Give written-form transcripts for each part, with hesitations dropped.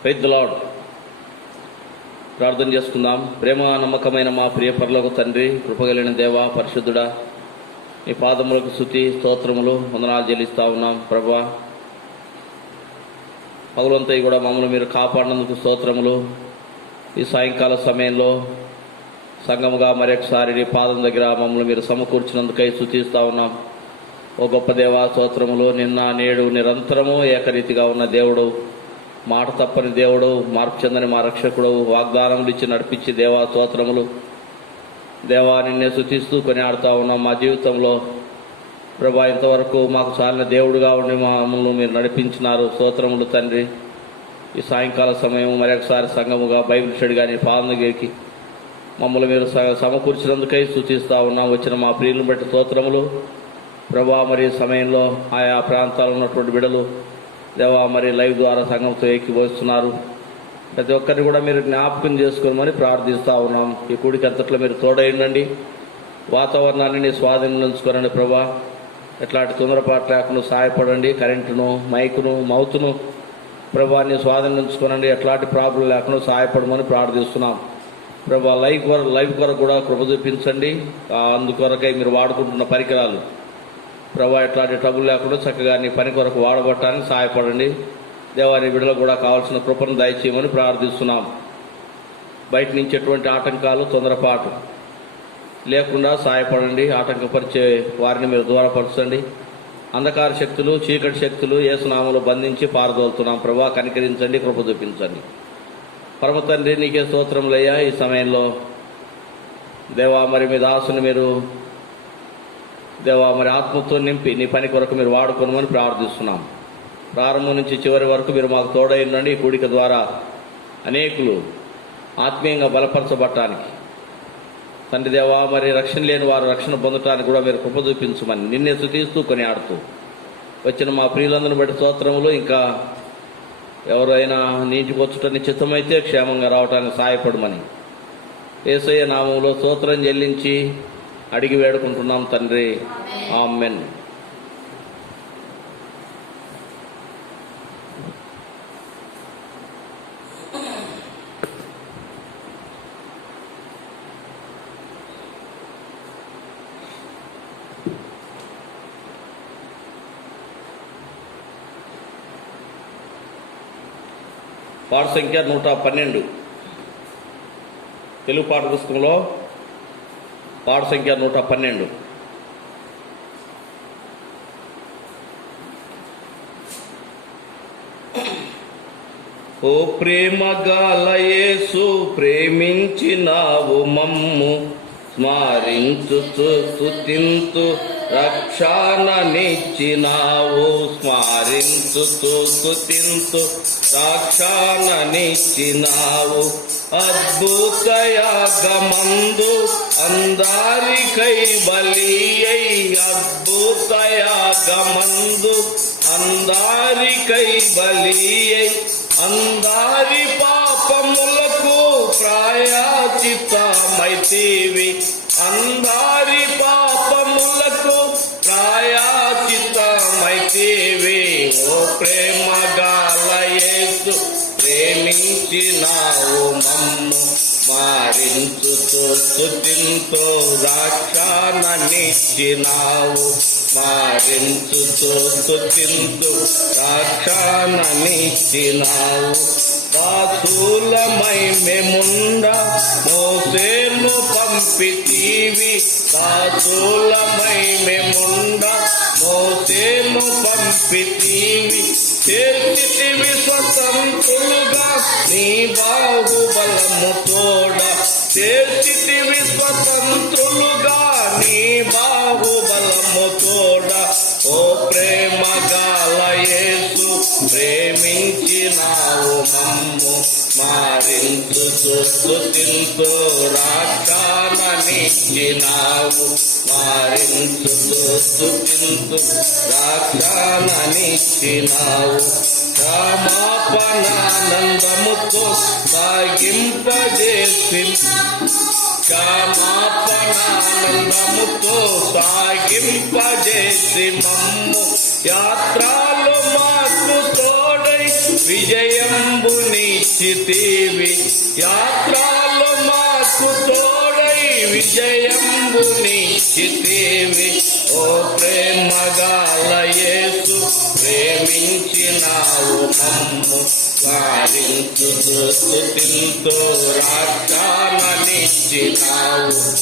Praise the lord. ప్రార్థన చేసుకుందాం. ప్రేమ నమ్మకమైన మా ప్రియ పరలోక తండ్రి, కృపగలిగిన దేవ, పరిశుద్ధుడా, ఈ పాదములకు స్తుతి స్తోత్రములు వందనాలు చెల్లిస్తా ఉన్నాం. ప్రభా, పగులంతా కూడా మమ్మల్ని మీరు కాపాడినందుకు స్తోత్రములు. ఈ సాయంకాల సమయంలో సంఘముగా మరొకసారి నీ పాదం దగ్గర మమ్మల్ని మీరు సమకూర్చినందుకై స్తుతిస్తా ఉన్నాం. ఓ గొప్ప దేవా, స్తోత్రములు. నిన్న నేడు నిరంతరము ఏకరీతిగా ఉన్న దేవుడు, మాట తప్పని దేవుడు, మార్పు చెందని మా రక్షకుడు, వాగ్దానములు ఇచ్చి నడిపించి దేవా స్తోత్రములు. దేవా, నిన్నే స్తుతిస్తూ కొనియాడుతూ ఉన్నాం. మా జీవితంలో ప్రభా, ఇంతవరకు మాకు చాలిన దేవుడుగా ఉండి మమ్మల్ని మీరు నడిపించినారు. స్తోత్రములు తండ్రి. ఈ సాయంకాల సమయం మరొకసారి సంఘముగా బైబిల్ స్టడీ కానీ పాదగిరికి మమ్మల్ని మీరు సమకూర్చినందుకై స్తుతిస్తూ ఉన్నాం. వచ్చిన మా ప్రియులను బట్టి స్తోత్రములు. ప్రభా, మరి సమయంలో ఆయా ప్రాంతాల్లో ఉన్నటువంటి బిడ్డలు దేవా మరి లైవ్ ద్వారా సంఘంతో ఏకీభవిస్తున్నారు. ప్రతి ఒక్కరిని కూడా మీరు జ్ఞాపకం చేసుకోమని ప్రార్థిస్తూ ఉన్నాం. ఈ కూడికి అంతట్లో మీరు తోడైండండి. వాతావరణాన్ని నీ స్వాధీనం ఉంచుకోనండి ప్రభా. ఎట్లాంటి తొందరపాటు లేకుండా సహాయపడండి. కరెంటును, మైకును, మౌతును ప్రభా నీ స్వాధీనం ఉంచుకోనండి. ఎట్లాంటి ప్రాబ్లం లేకుండా సహాయపడమని ప్రార్థిస్తున్నాం ప్రభా. లైవ్ కొరకు కూడా కృప చూపించండి. అందుకొరకై మీరు వాడుకుంటున్న పరికరాలు ప్రభా ఎట్లాంటి ట్రబుల్ లేకుండా చక్కగా నీ పని కొరకు వాడబట్టడానికి సహాయపడండి. దేవాని బిడ్డలకు కూడా కావాల్సిన కృపను దయచేయమని ప్రార్థిస్తున్నాం. బయట నుంచి ఎటువంటి ఆటంకాలు, తొందరపాటు లేకుండా సహాయపడండి. ఆటంకపరిచే వారిని మీరు దూరపరచండి. అంధకార శక్తులు, చీకటి శక్తులు యేసు నామములో బంధించి పారదోలుతున్నాం ప్రభా. కనికరించండి, కృప చూపించండి. పరమ తండ్రి, నీకే స్తోత్రములయ్యా. ఈ సమయంలో దేవా మరి మీ దాసుని మీరు దేవా మరి ఆత్మతో నింపి నీ పని కొరకు మీరు వాడుకోనమని ప్రార్థిస్తున్నాం. ప్రారంభం నుంచి చివరి వరకు మీరు మాకు తోడైండండి. ఈ కూడిక ద్వారా అనేకులు ఆత్మీయంగా బలపరచబడటానికి తండ్రి దేవా మరి రక్షణ లేని వారు రక్షణ పొందటానికి కూడా మీరు కృప చూపించమని నిన్నే స్తుతిస్తూ కొనియాడుతూ వచ్చిన మా ప్రియులందరిని బట్టి స్తోత్రములు. ఇంకా ఎవరైనా నీటికి వచ్చుట నిశ్చితమైతే క్షేమంగా రావడానికి సహాయపడమని యేసయ్య నామములో స్తోత్రం చెల్లించి అడిగి వేడుకుంటున్నాం తండ్రి. ఆమెన్. పాఠ సంఖ్య 112. తెలుగు పాఠ పుస్తకంలో పాఠ సంఖ్య 112. ఓ ప్రేమ గల యేసు, ప్రేమించినావు మమ్ము, స్మరించుతూ స్తుతింతు రక్షణనిచ్చినావు. స్మరించుతూ స్తుతింతు రక్షణనిచ్చినావు. అద్భుత యాగమందు అందరికై బలి అయి, అద్భుత యాగమందు అందరికై బలి అయి, అందరి పాపములకు ప్రాయశ్చిత్తమైతివి. అందరి పాపములకు ప్రాయశ్చిత్తమైతివి. ఓ ప్రేమ గల యేసు, ప్రేమించినావు మమ్ము, స్మరించుతూ స్తుతింతు రక్షణనిచ్చినావు. స్మరించుతూ స్తుతింతు రక్షణనిచ్చినావు. దాసులమై మేముండ మోసేను పంపితివి. దాసులమై మేముండ మోసేను పంపితివి. చేర్చితివి స్వతంత్రులుగా నీ బాహుబలము తోడ. చేర్చితివి స్వతంత్రులుగా నీ బాహుబలము తోడ. ఓ ప్రేమ గల యేసు, ప్రేమించినావు మమ్ము, స్మరించుతూ స్తుతింతు రక్షణనిచ్చినావు. స్మరించుతూ స్తుతింతు రక్షణనిచ్చినావు. క్షమాపణానందముతో సాగింపజేసి, క్షమాపణానందముతో సాగింపజేసి మమ్ము, యాత్రలు మాకు తోడై విజయంబునిచ్చితివి. యాత్రలో మాకు తోడై విజయంబునిచ్చితివి. ఓ ప్రేమగల యేసు ప్రేమించినావు మమ్ము. స్మరించుతూ స్తుతింతు రక్షణనిచ్చినావు.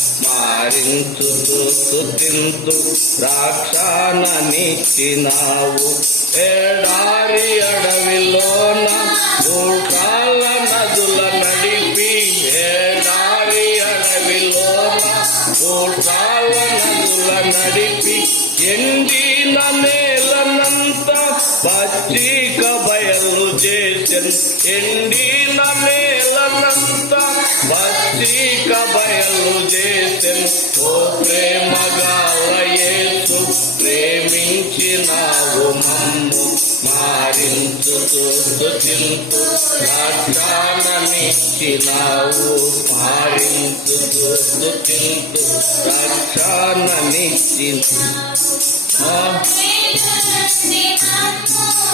స్మరించుతూ స్తుతింతు రక్షణనిచ్చినావు. ఎడారి అడవిలోన ఊటాల నదుల నడిపి. ఎడారి అడవిలోన ఊటాల నదుల నడిపి. ఎండిన నేలనంతా పచ్చిక బయలు చేసెను. ఎండిన నేలనంతా పచ్చిక బయలు చేసెను. ఓ ప్రేమగల యేసు ప్రేమించినావు మమ్ము. స్మరించుతూ స్తుతింతు రక్షణనిచ్చినావు. స్మరించుతూ స్తుతింతు రక్షణనిచ్చినావు.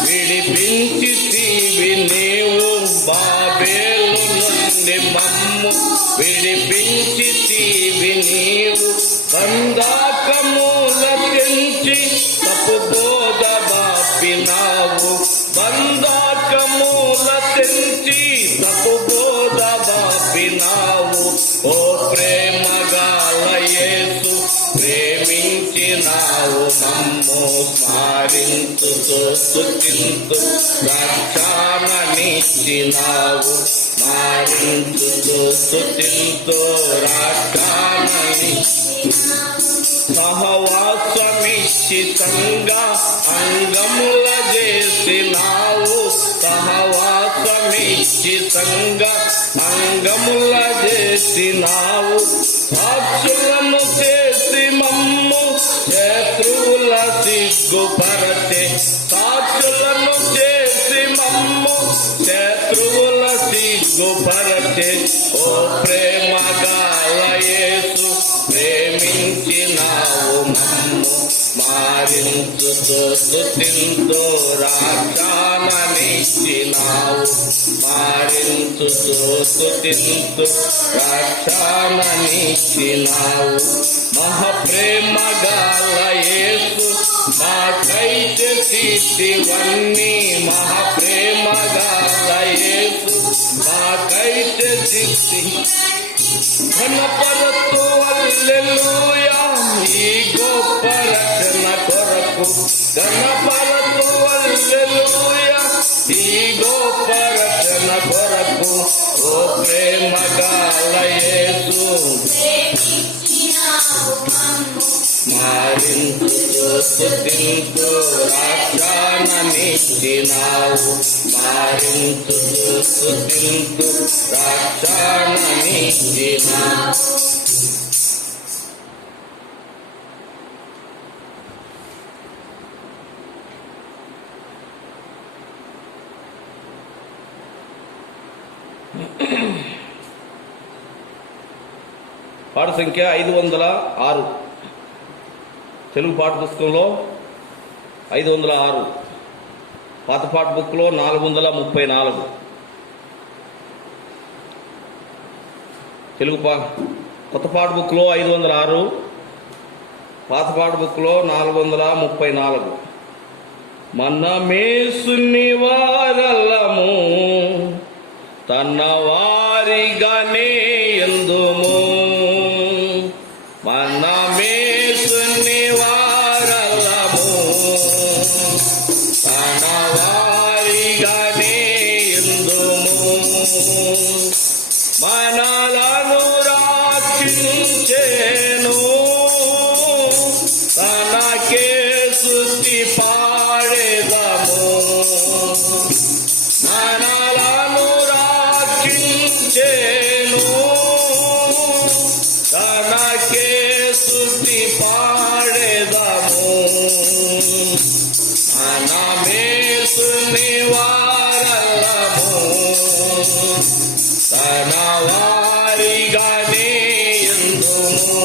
విడిపించితివి నీవు బాబేలు నుండి మమ్ము. విడిపించితివి నీవు బంధకముల తెంచి తప్పు బోధ బాపినావు. బంధకముల తెంచి తప్పు బోధ బాపినావు. ఓ ప్రేమగల యేసు ప్రేమించినావు మమ్ము. స్మరించుతూ స్తుతింతు రక్షణనిచ్చినావు. స్మరించుతూ స్తుతింతు రక్షణనిచ్చినావు. సహవాసమిచ్చి సంగ అంగముల చేసినావు. సహవాసమిచ్చి సంగ అంగముల చేసినావు. సాక్షులను చేసి మమ్ము శత్రువుల సిగ్గుపరచే. సాక్షులను చేసి మమ్ము శత్రువుల సిగ్గుపరచే. ఓ ప్రేమగల యేసు ప్రేమించినావు మమ్ము. స్మరించుతూ స్తుతింతు రక్షణనిచ్చినావు. స్మరించుతూ స్తుతింతు రక్షణనిచ్చినావు. మహాప్రేమగల యేసు మాకై చేసితివన్నీ. మహాప్రేమగల యేసు మాకై చేసి ఘనపరతు హల్లెలూయా ఈ గొప్ప రక్షణ కొరకు. ఘనపరతు హల్లెలూయా ఈ గొప్ప రక్షణ కొరకు. ఓ ప్రేమగల యేసు స్మరించుతూ స్తుతింతు రక్షణనిచ్చినావు. స్మరించుతూ స్తుతింతు రక్షణనిచ్చినావు. పాట సంఖ్య 506. తెలుగు పాఠ పుస్తకంలో 506. పాత పాఠ బుక్లో 434. కొత్త పాఠ బుక్లో 506. పాత పాఠ బుక్లో 434. మనమేసుని వారలము తన వారిగానే ఎందుము. మనమేసుని వారలము తన వారిగానే ఎందుము. మనలను రక్షించెను తనకే స్తుతి పాడెదము. మనలను రక్షించెను తనకే స్తుతి పాడెదము. మనమేసుని వారలము తన వారిగానే ఎందుము.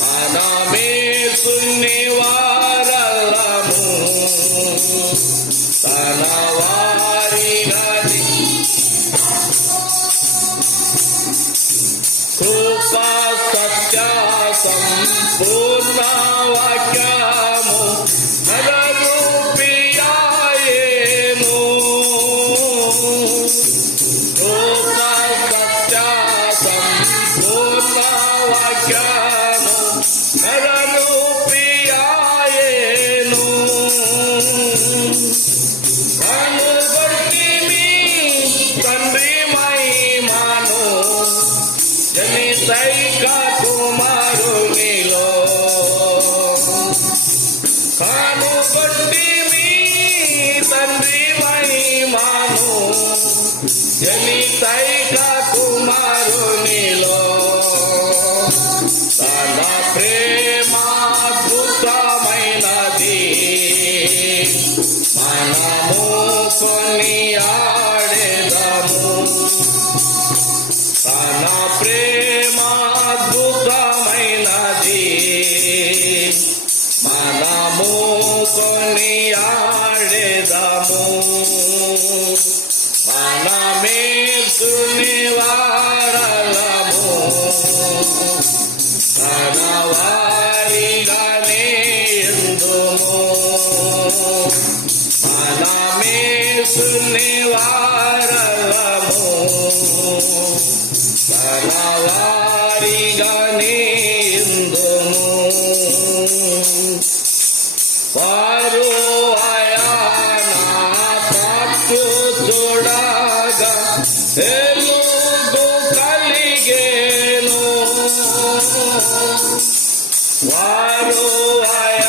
మనమేసుని వారలము తన వారిగాని కృపా సత్య సంపూర్ణ వాక్యము నరరూపియాయేను. కృపా సత్య సంపూర్ణ వాక్యము నరరూపియాయేను. కనుగొట్టిమి తండ్రి మహిమను జనితైక కుమారునిలో. కనుగొట్టిమి తండ్రి మహిమను జనితైక కుమారునిలో. తన ప్రేమాద్భుతమైనది మనము కొనియాడెదము. తన ప్రేమాద్భుతమైనది మనము కొనియాడెదము. మనమేసుని వారలము, తన వారిగానే ఎందుము. మనమేసుని వారలము, తన వారిగానే ఎందుము. వారు ఆయన పట్టు చూడగా ఎలుగు కలిగేను. వారు ఆయన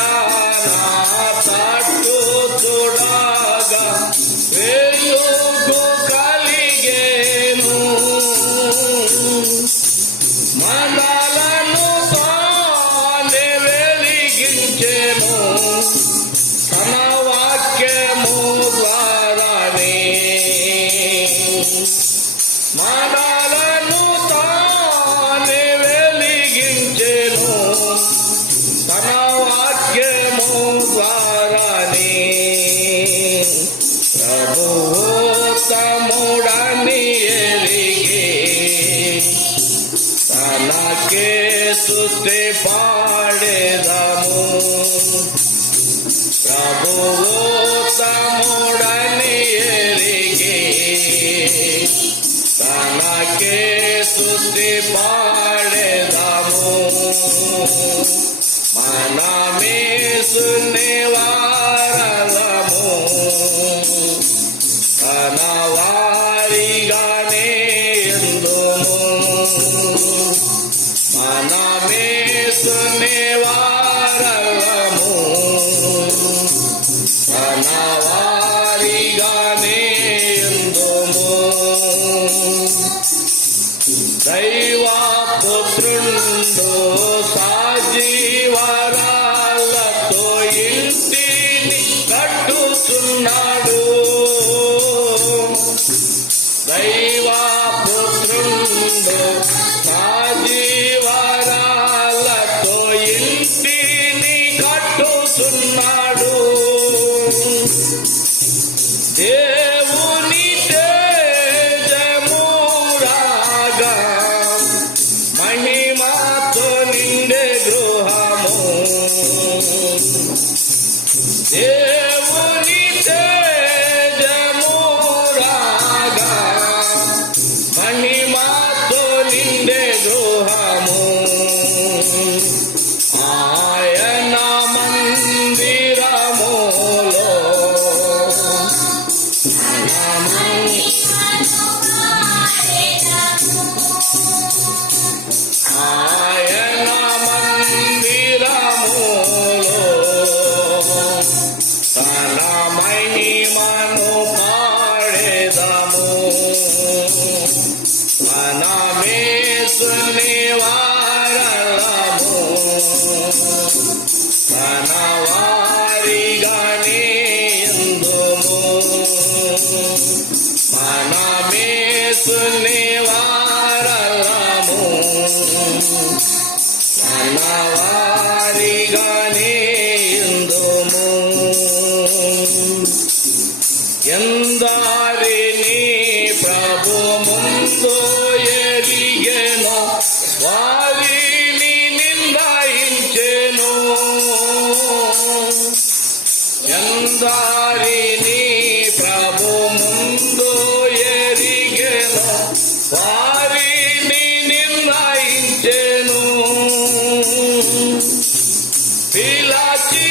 పట్టు చూడగా ఎలుగు కలిగేను. మనలను తానే వెలిగించెను తన వాక్యము ద్వారానే. మనలను తానే వెలిగించెను తన వాక్యము ద్వారానే. ప్రభువు తమ్ముడని ఎరిగి తనకే స్తుతి పాడెదము. ప్రభువు తమ్ముడని ఎరిగి తనకే స్తుతి పాడెదము. మనమేసుని వారలము, తన వారిగానే ఎందుము. మనమేసుని వారలము, తన వారిగానే ఎందుము. దైవపుత్రుండు సాజీవరాలతో ఇంటిని కట్టుచున్నాడు. దైవపుత్రుండు సాజీవరాలతో ఇంటిని కట్టుచున్నాడు. దేవుని తేజమురాగా మహిమతో నిండే గృహము. దేవుని తేజమురాగా మహిమతో నిండే గృహము. ఆయన మందిరములో ఆయన మందిరములో తన మహిమను పాడెదము. మనమేసుని వారలము, తన వారిగానే ఎందుము. మనమేసుని వారలము, తన వారిగానే ఎందుము. ఎందరిని ప్రభు ముందు ఎరిగెను, వారిని నిందించెను. ఎందరిని ప్రభు ముందు ఎరిగెను, వారిని నిందించెను. పిలచి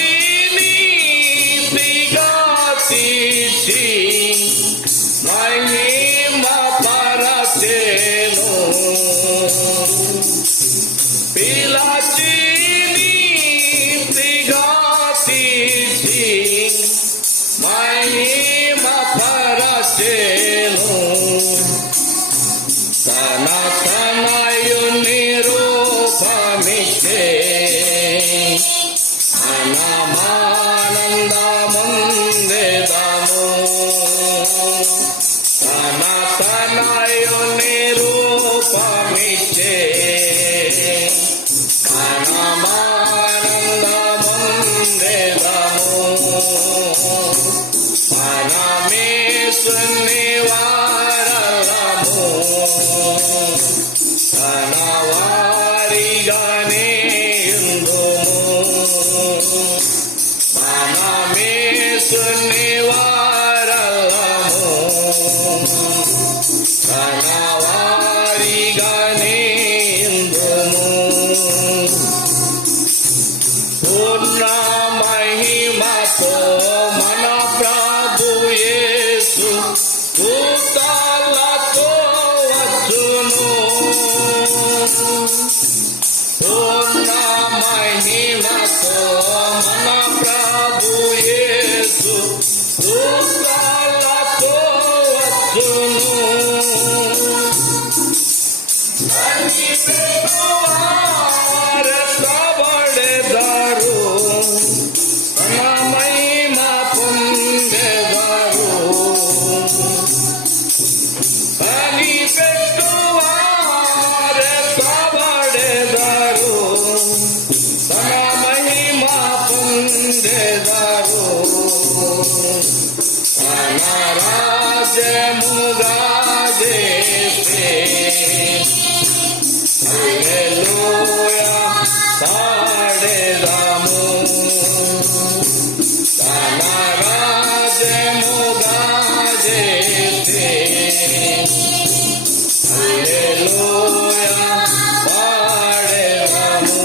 నీతిగా తీర్చి మహిమ పరచెను. పిలచి నీతిగా తీర్చి మహిమ పరచెను. తన తనయుని రూపమిచ్చే మనమానందముందెదము. తన తనయుని రూపమిచ్చే మనమానందముందెదము. మనమేసుని వారలము, తన వారిగానే మనమేసుని వారలము, తన వారిగానే పూర్ణ మహిమతో మన ప్రభు యేసు దూతలతో వచ్చును. పూర్ణ మహిమతో మన ప్రభు యేసు దూతలతో వచ్చును. వారెత్తబడెదరు, తన మహిమ పొందెదరు. కనిపెట్టు వారెత్తబడెదరు, తన మహిమ పొందెదరు. తన రాజ్యముగా చేసే హల్లెలూయా పాడెదము. తన రాజ్యముగా చేసే హల్లెలూయా పాడెదము.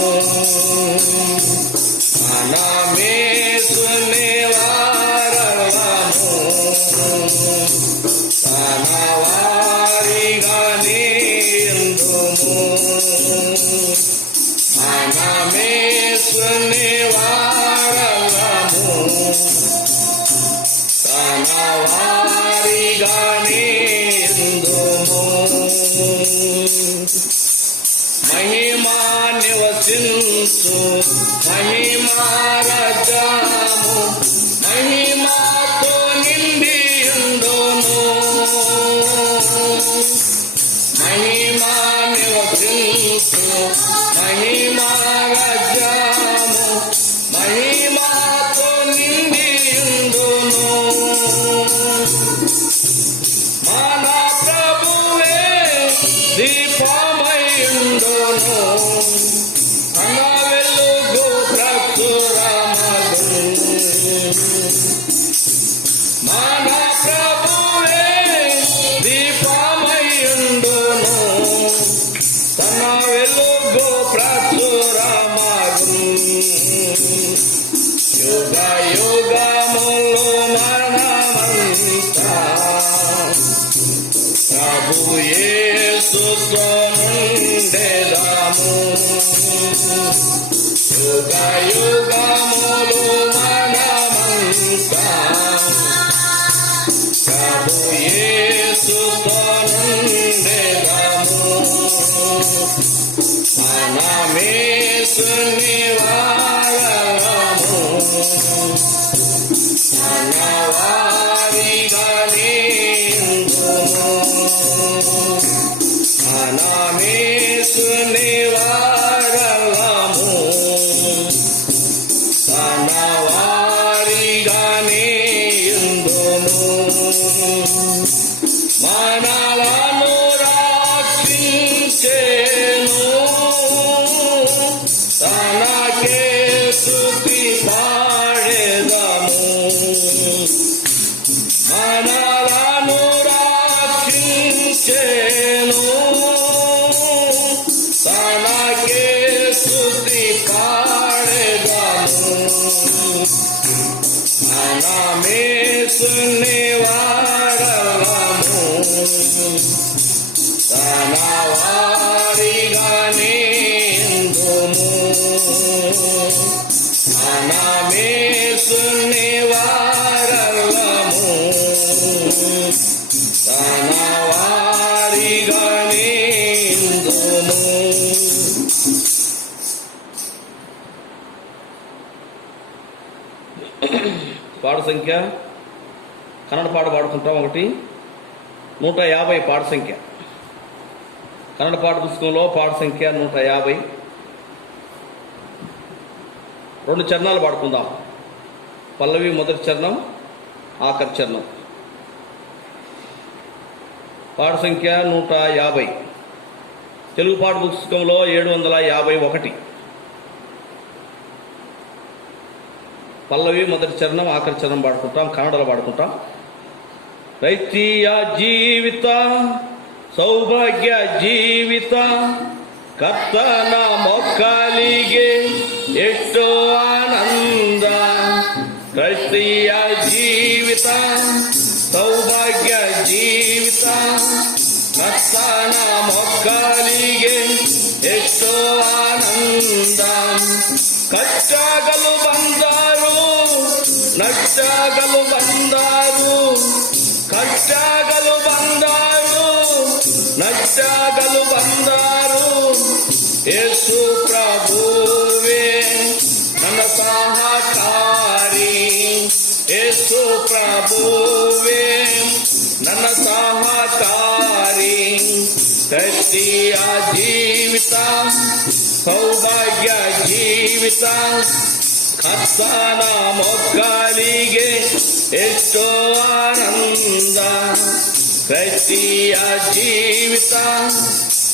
మనమేసుని వారలము, తన వారిగానే ఉందుము. మనమేసుని వారలము, తన వారిగానే ఉందుము. మహిమా నివసించు మహిమా రాజ్యము మహిమాతో నిండి ఉండును. మహిమా నివసించు మహిమా రాజ్యము మహిమాతో నిండి ఉండును. మన ప్రభువే దీపమై ఉండును, తన వెలుగు ప్రచురమగు. మన ప్రభువే దీపమై ఉండును, తన వెలుగు ప్రచురమగు. యుగ యుగములు మనమంతా ప్రభు యేసుతో నుండెదము. యుగ యుగములు మనమంతా ప్రభు యేసుతో నుండెదము. మనమేసుని వారలము, తన వారిగానే ఉందుము. మనమేసుని వారలము, తన వారిగానే ఉందుము. మనలను రక్షించెను, తనకే స్తుతి పాడెదము. మనలను రక్షించెను, తనకే స్తుతి పాడెదము. మనమేసుని వారలము, తన వారిగా నిందుము. మనమేసుని వారలము, తన వారిగా నిందుము. పాడు సంఖ్య కన్నడ పాట పాడుకుంటాం. 150 పాడు సంఖ్య. కన్నడ పాట పుస్తకంలో పాడు సంఖ్య 150. 2 చరణాలు పాడుకుందాం. పల్లవి మొదటి చరణం, ఆఖరి చరణం. పాడు సంఖ్య 150. తెలుగు పాట పుస్తకంలో 751. పల్లవి మొదటి చరణం, ఆఖరి చరణం పాడుకుంటాం. కన్నడలో పాడుకుంటాం. ರೈತಿಯ ಜೀವಿತ ಸೌಭಾಗ್ಯ ಜೀವಿತ, ಕರ್ತನ ಮಕ್ಕಳಿಗೆ ಎಷ್ಟೋ ಆನಂದ. ಕ್ರೈಸ್ತಿಯ ಜೀವಿತ ಸೌಭಾಗ್ಯ ಜೀವಿತ, ಕರ್ತನ ಮಕ್ಕಳಿಗೆ ಎಷ್ಟೋ ಆನಂದ. ಕಷ್ಟಗಳು ಬಂದರು, ನಷ್ಟಗಳು ಬಂದರು, ಕಷ್ಟಗಳು ಬಂದರು, ನಷ್ಟಗಳು ಬಂದರು. ಯೇಸು ಪ್ರಭುವೇ ನನ್ನ ಸಹಕಾರಿ, ಯೇಸು ಪ್ರಭುವೇ ನನ್ನ ಸಹಕಾರಿ. ಕ್ರೈಸ್ತಿಯ ಜೀವಿತ ಸೌಭಾಗ್ಯ ಜೀವಿತ, ಕರ್ತನ ಮಕ್ಕಳಿಗೆ ಎಷ್ಟೋ ಆನಂದ. ಕ್ರೈಸ್ತಿಯ ಜೀವಿತ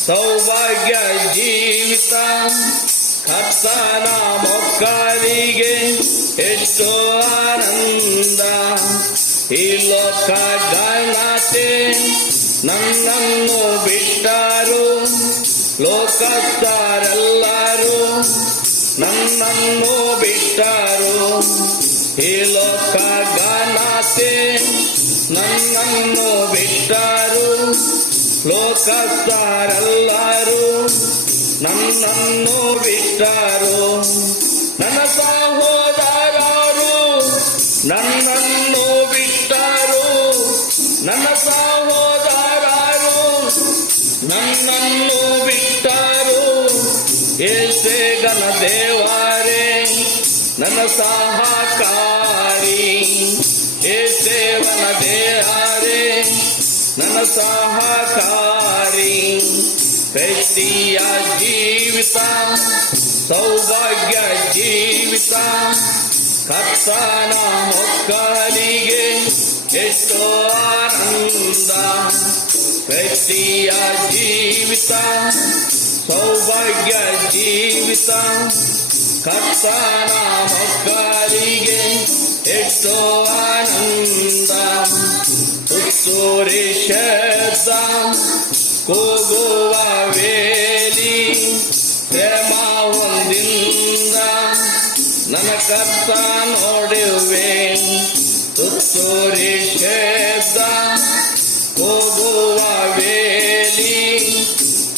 ಸೌಭಾಗ್ಯ ಜೀವಿತ, ಕರ್ತನ ಮಕ್ಕಳಿಗೆ ಎಷ್ಟೋ ಆನಂದ. ಈ ಲೋಕ ಘನತೆ ನನ್ನನ್ನು ಬಿಟ್ಟರು, ಲೋಕಸ್ಥರೆಲ್ಲರೂ ನನ್ನನ್ನು ಬಿಟ್ಟರು. ಈ ಲೋಕ ಘನತೆ ನನ್ನನ್ನು ಬಿಟ್ಟರು, ಲೋಕಸ್ಥರೆಲ್ಲರೂ ನನ್ನನ್ನು ಬಿಟ್ಟರು. ನನ್ನ ಸಹೋದರರು ನನ್ನನ್ನು ಬಿಟ್ಟರು, ನನ್ನ ಸಹೋದರರು ನನ್ನನ್ನು ಬಿಟ್ಟರು. ಏಸೇ ಗಣ ದೇವರೇ ನನ್ನ ಸಹಕಾರಿ, ಏಸೇವನ ದೇವರೇ ನನ್ನ ಸಹಕಾರಿ. ಕ್ರೈಸ್ತಿಯ ಜೀವಿತ ಸೌಭಾಗ್ಯ ಜೀವಿತ, ಕರ್ತನ ಮಕ್ಕಳಿಗೆ ಎಷ್ಟೋ ಆನಂದ. ಕ್ರೈಸ್ತಿಯ ಜೀವಿತ ಸೌಭಾಗ್ಯ ಜೀವಿತ, ಕರ್ತನ ಮಕ್ಕಳಿಗೆ ಎಷ್ಟೋ ಆನಂದ. ತುತ್ತೂರಿ ಶಬ್ದ ಕೂಗುವ ವೇಲಿ, ಪ್ರೇಮ ಹೊಂದಿಂದ ನನ್ನ ಕರ್ತ ನೋಡುವೆ. ತುತ್ತೂರಿ ಶಬ್ದ ಕೂಗುವ ವೇಲಿ,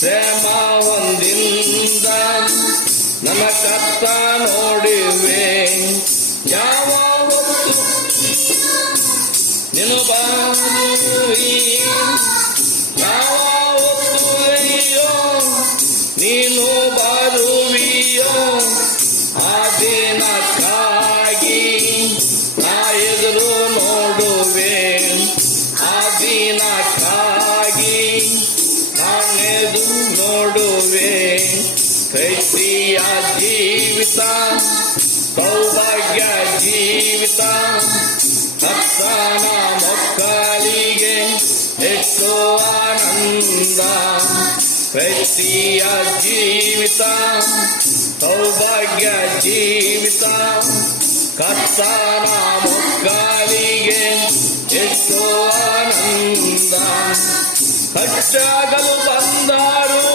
ಪ್ರೇಮ ಹೊಂದಿಂದ ನನ್ನ ಕರ್ತ ನೋಡುವೆ. ಯಾವ ಹೊತ್ತು ನೀನು ಬಾರುವಿಯೋ, ಯಾವ ಹೊತ್ತು ಅಯ್ಯೋ ನೀನು ಬಾರುವಿಯೋ, ಆ ದಿನಕ್ಕಾಗಿ ನಾ ಎದುರು ನೋಡುವೆ. ಆ ದಿನಕ್ಕಾಗಿ ನಾನೆದುರು ನೋಡುವೆ. ಕ್ರೈಸ್ತಿಯ ಜೀವಿತ ಸೌಭಾಗ್ಯ ಜೀವಿತ, ಕರ್ತನ క్రైస్తీయ జీవితం సౌభాగ్య జీవితం కర్తనామము కలిగే ఎంతో ఆనందం. కష్టగలు బందారు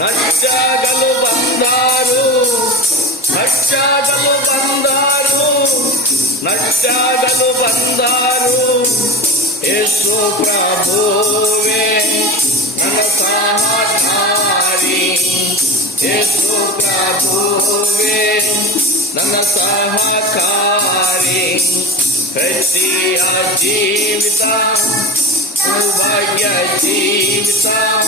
నష్టగలు బందారు కష్టగలు బందారు నష్టగలు బందారు యేసు ప్రభువే ನನ್ನ ಸಹಕಾರಿ యేసు ప్రభువే ನನ್ನ సహకారి క్రైస్తీయ జీవితం సౌభాగ్య జీవితం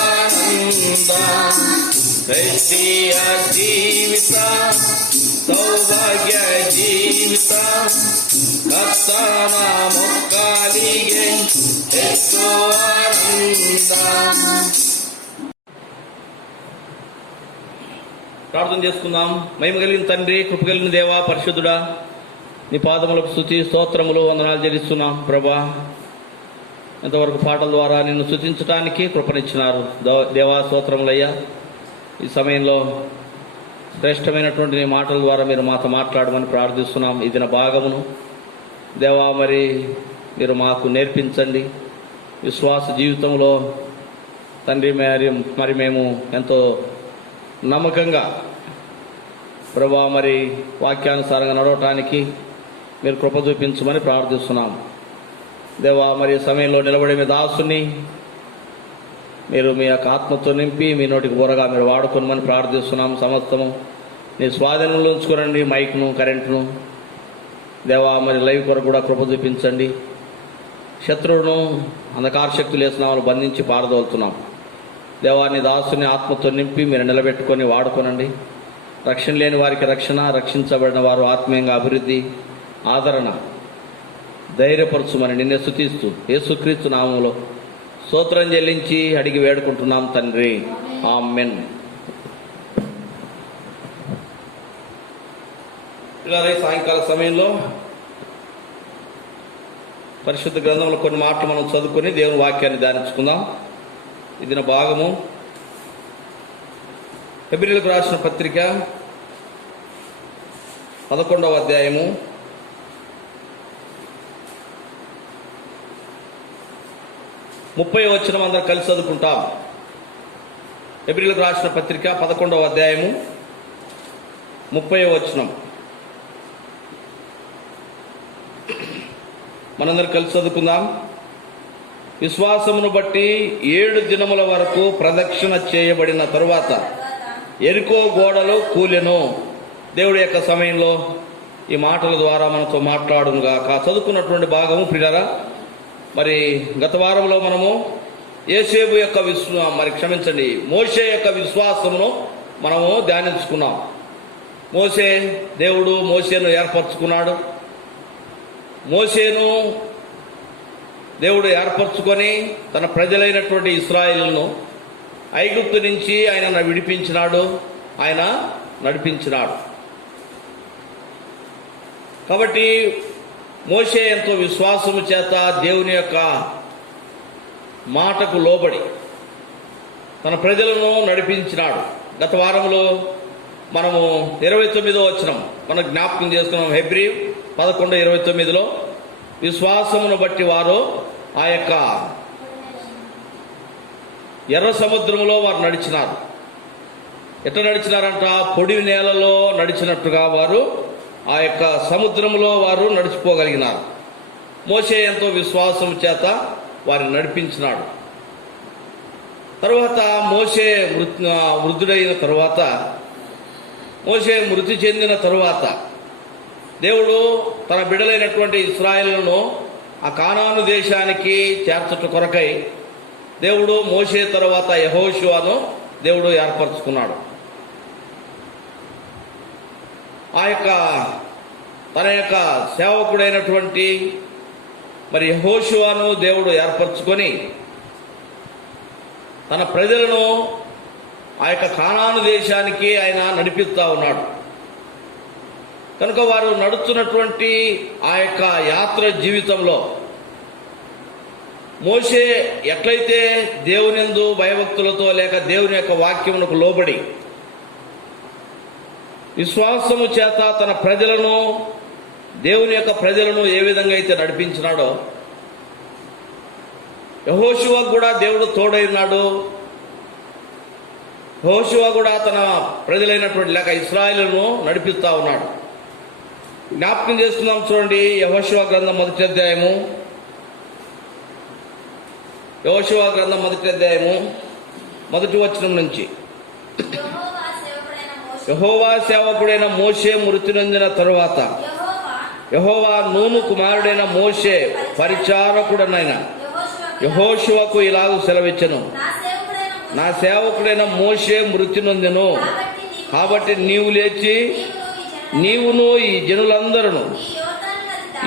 ఆనందం. క్రైస్తీయ జీవితం సౌభాగ్య జీవితం కర్తనామము కలిగే ఎంతో ఆనందం. ప్రార్థన చేసుకుందాం. మహిమ కలిగిన తండ్రి, కృప కలిగిన దేవా, పరిశుద్ధుడా, నీ పాదములకు స్తుతి స్తోత్రములు వందనాలు చెల్లిస్తున్నాం ప్రభా. ఇంతవరకు పాటల ద్వారా నిన్ను స్తుతించడానికి కృపనిచ్చినారు దేవా, స్తోత్రములయ్యా. ఈ సమయంలో శ్రేష్టమైనటువంటి నీ మాటల ద్వారా మీరు మాతో మాట్లాడమని ప్రార్థిస్తున్నాం. ఇది నా భాగమును దేవా, మరి మీరు మాకు నేర్పించండి. విశ్వాస జీవితంలో తండ్రి మరి మేము ఎంతో నమ్మకంగా ప్రభా మరి వాక్యానుసారంగా నడవటానికి మీరు కృప చూపించమని ప్రార్థిస్తున్నాం దేవా. మరి సమయంలో నిలబడే మీ దాసుని మీరు మీ యొక్క ఆత్మతో నింపి మీ నోటికి బోరగా మీరు వాడుకోమని ప్రార్థిస్తున్నాం. సమస్తము నీ స్వాధీనంలో ఉంచుకోనండి. మైక్ను, కరెంటును దేవా, మరి లైవ్ కొరకు కూడా కృప చూపించండి. శత్రువును అంధకార శక్తులు వేసిన వాళ్ళు బంధించి పారదోలుతున్నాం దేవా. నీ దాసుని ఆత్మతో నింపి మీరు నిలబెట్టుకొని వాడుకోనండి. రక్షణ లేని వారికి రక్షణ, రక్షించబడిన వారు ఆత్మీయంగా అభివృద్ధి, ఆదరణ, ధైర్యపరచుమని నిన్నే స్తుతిస్తూ యేసుక్రీస్తు నామములో స్తోత్రం చెల్లించి అడిగి వేడుకుంటున్నాం తండ్రి, ఆమేన్. ఇలాగే సాయంకాల సమయంలో పరిశుద్ధ గ్రంథంలో కొన్ని మాటలు మనం చదువుకొని దేవుని వాక్యాన్ని ధ్యానించుకుందాం. ఇది నా భాగము. హెబ్రీయులకు రాసిన పత్రిక 11వ అధ్యాయము 30వ వచనం అందరం కలిసి చదువుకుంటాం. హెబ్రీయులకు రాసిన పత్రిక 11వ అధ్యాయము 30వ వచనం మనందరం కలిసి చదువుకుందాం. విశ్వాసమును బట్టి 7 దినముల వరకు ప్రదక్షిణ చేయబడిన తరువాత ఎరికో గోడలు కూలెను. దేవుడి యొక్క సమయంలో ఈ మాటల ద్వారా మనతో మాట్లాడుగాక. చదువుకున్నటువంటి భాగము ప్రియులారా, మరి గత వారంలో మనము యోసేపు యొక్క మోషే యొక్క విశ్వాసమును మనము ధ్యానించుకున్నాం. దేవుడు మోషేను ఏర్పరచుకున్నాడు. మోషేను దేవుడు ఏర్పరచుకొని తన ప్రజలైనటువంటి ఇశ్రాయేలును ఐగుప్తు నుంచి ఆయన విడిపించినాడు, ఆయన నడిపించినాడు. కాబట్టి మోషే ఎంతో విశ్వాసము చేత దేవుని యొక్క మాటకు లోబడి తన ప్రజలను నడిపించినాడు. గత వారంలో మనము 29వ వచనం మనం జ్ఞాపకం చేసుకున్నాం. హెబ్రీ 11:29లో విశ్వాసమును బట్టి వారు ఆ యొక్క ఎర్ర సముద్రములో వారు నడిచినారు. ఎట్లా నడిచినారంట? పొడి నేలలో నడిచినట్టుగా వారు ఆ యొక్క సముద్రములో వారు నడిచిపోగలిగినారు. మోషే ఎంతో విశ్వాసం చేత వారిని నడిపించినాడు. తరువాత మోషే వృద్ధుడైన తరువాత, మోషే మృతి చెందిన తరువాత దేవుడు తన బిడ్డలైనటువంటి ఇశ్రాయేలును ఆ కానాను దేశానికి చేర్చట కొరకై దేవుడు మోషే తరువాత యెహోషువను దేవుడు ఏర్పరచుకున్నాడు. ఆ యొక్క తన యొక్క సేవకుడైనటువంటి మరి యెహోషువను దేవుడు ఏర్పరచుకొని తన ప్రజలను ఆ యొక్క కానాను దేశానికి ఆయన నడిపిస్తా ఉన్నాడు. కనుక వారు నడుస్తున్నటువంటి ఆ యొక్క యాత్ర జీవితంలో మోషే ఎట్లయితే దేవునియందు భయభక్తులతో లేక దేవుని యొక్క వాక్యమునకు లోబడి విశ్వాసము చేత తన ప్రజలను, దేవుని యొక్క ప్రజలను ఏ విధంగా అయితే నడిపించినాడో, యెహోషువకు కూడా దేవుడు తోడైనాడు. యెహోషువ కూడా తన ప్రజలైనటువంటి లేక ఇశ్రాయేలును నడిపిస్తా ఉన్నాడు. జ్ఞాపకం చేస్తున్నాం చూడండి, యెహోషువ గ్రంథం 1వ అధ్యాయము, యెహోషువ గ్రంథం 1వ అధ్యాయము 1వ వచనం నుంచి. యెహోవా సేవకుడైన మోషే మృతి నొందిన తరువాత యెహోవా నూను కుమారుడైన మోషే పరిచారకుడనైన యెహోషువకు ఇలాగ సెలవిచ్చెను, నా సేవకుడైన మోషే మృతి నొందెను. కాబట్టి నీవు లేచి నీవును ఈ జనులందరూ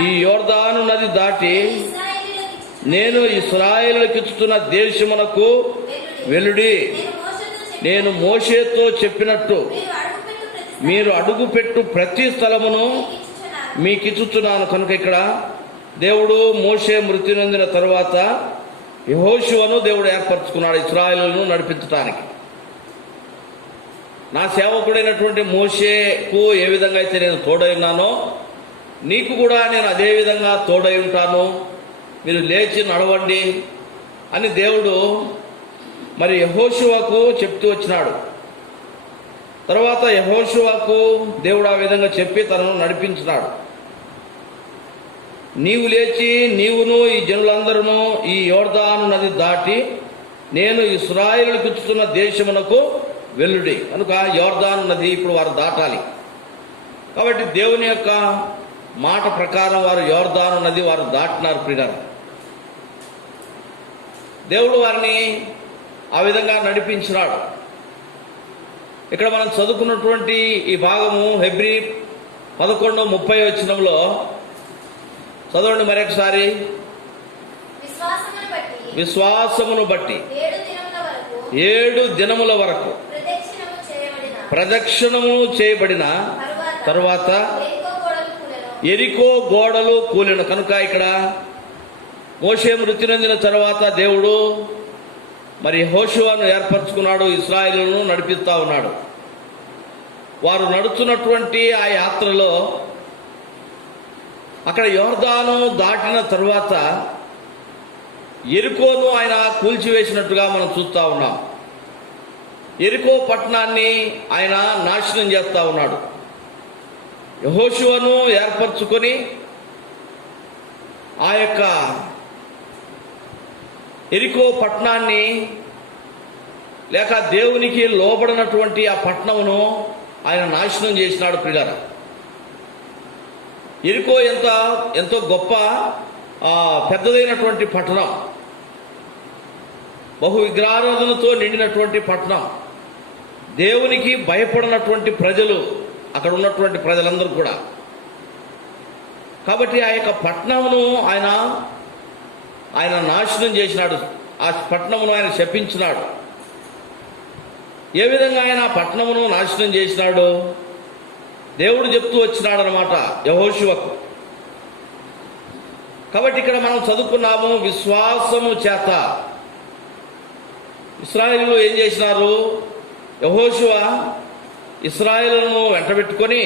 ఈ యోర్దాను నది దాటి నేను ఇశ్రాయేలులకు ఇచ్చుతున్న దేశమునకు వెలుడి. నేను మోషేతో చెప్పినట్టు మీరు అడుగుపెట్టు ప్రతి స్థలమును మీకిచ్చుచున్నాను. కనుక ఇక్కడ దేవుడు మోషే మృతి నొందిన తరువాత యెహోషువను దేవుడు ఏర్పరచుకున్నాడు ఇశ్రాయేలును నడిపించడానికి. నా సేవకుడైనటువంటి మోషేకు ఏ విధంగా అయితే నేను తోడై ఉన్నానో నీకు కూడా నేను అదే విధంగా తోడై ఉంటాను, మీరు లేచి నడవండి అని దేవుడు మరి యెహోషువకు చెప్తూ వచ్చినాడు. తర్వాత యెహోషువకు దేవుడు ఆ విధంగా చెప్పి తనను నడిపించినాడు. నీవు లేచి నీవును ఈ జనులందరూ ఈ యోర్దాను నది దాటి నేను ఇశ్రాయేలుకు ఇచ్చుతున్న దేశమునకు వెల్లుడి. కనుక యోర్దాను నది ఇప్పుడు వారు దాటాలి. కాబట్టి దేవుని యొక్క మాట ప్రకారం వారు యోర్దాను నది వారు దాటినారు. ప్రియులారా, దేవుడు వారిని ఆ విధంగా నడిపించినాడు. ఇక్కడ మనం చదువుకున్నటువంటి ఈ భాగము హెబ్రీ 11:30 వచనంలో చదవండి మరొకసారి. విశ్వాసమును బట్టి 7 దినముల వరకు ప్రదక్షిణము చేయబడిన తరువాత యెరికో గోడలు కూలిన. కనుక ఇక్కడ మోషే మృతి నొందిన తర్వాత దేవుడు మరి యెహోషువను ఏర్పరచుకున్నాడు, ఇశ్రాయేలును నడిపిస్తా ఉన్నాడు. వారు నడుచున్నటువంటి ఆ యాత్రలో అక్కడ యోర్దాను దాటిన తరువాత యెరికోను ఆయన కూల్చివేసినట్టుగా మనం చూస్తూ ఉన్నాం. యెరికో పట్టణాన్ని ఆయన నాశనం చేస్తా ఉన్నాడు. యెహోషువను ఏర్పరచుకొని ఆ యొక్క యెరికో పట్టణాన్ని లేక దేవునికి లోబడినటువంటి ఆ పట్టణమును ఆయన నాశనం చేసినాడు. ప్రియులారా, యెరికో ఎంతో గొప్ప పెద్దదైనటువంటి పట్టణం, బహు విగ్రహారాధనతో నిండినటువంటి పట్టణం, దేవునికి భయపడినటువంటి ప్రజలు అక్కడ ఉన్నటువంటి ప్రజలందరూ కూడా. కాబట్టి ఆ యొక్క పట్టణమును ఆయన నాశనం చేసినాడు. ఆ పట్టణమును ఆయన శపించినాడు. ఏ విధంగా ఆయన ఆ పట్టణమును నాశనం చేసినాడు దేవుడు చెప్తూ వచ్చినాడు అన్నమాట యెహోషువకు. కాబట్టి ఇక్కడ మనం చదువుకున్నాము, విశ్వాసము చేత ఇశ్రాయేలు ఏం చేసినారు, యెహోషువ ఇశ్రాయేలును వెంటబెట్టుకొని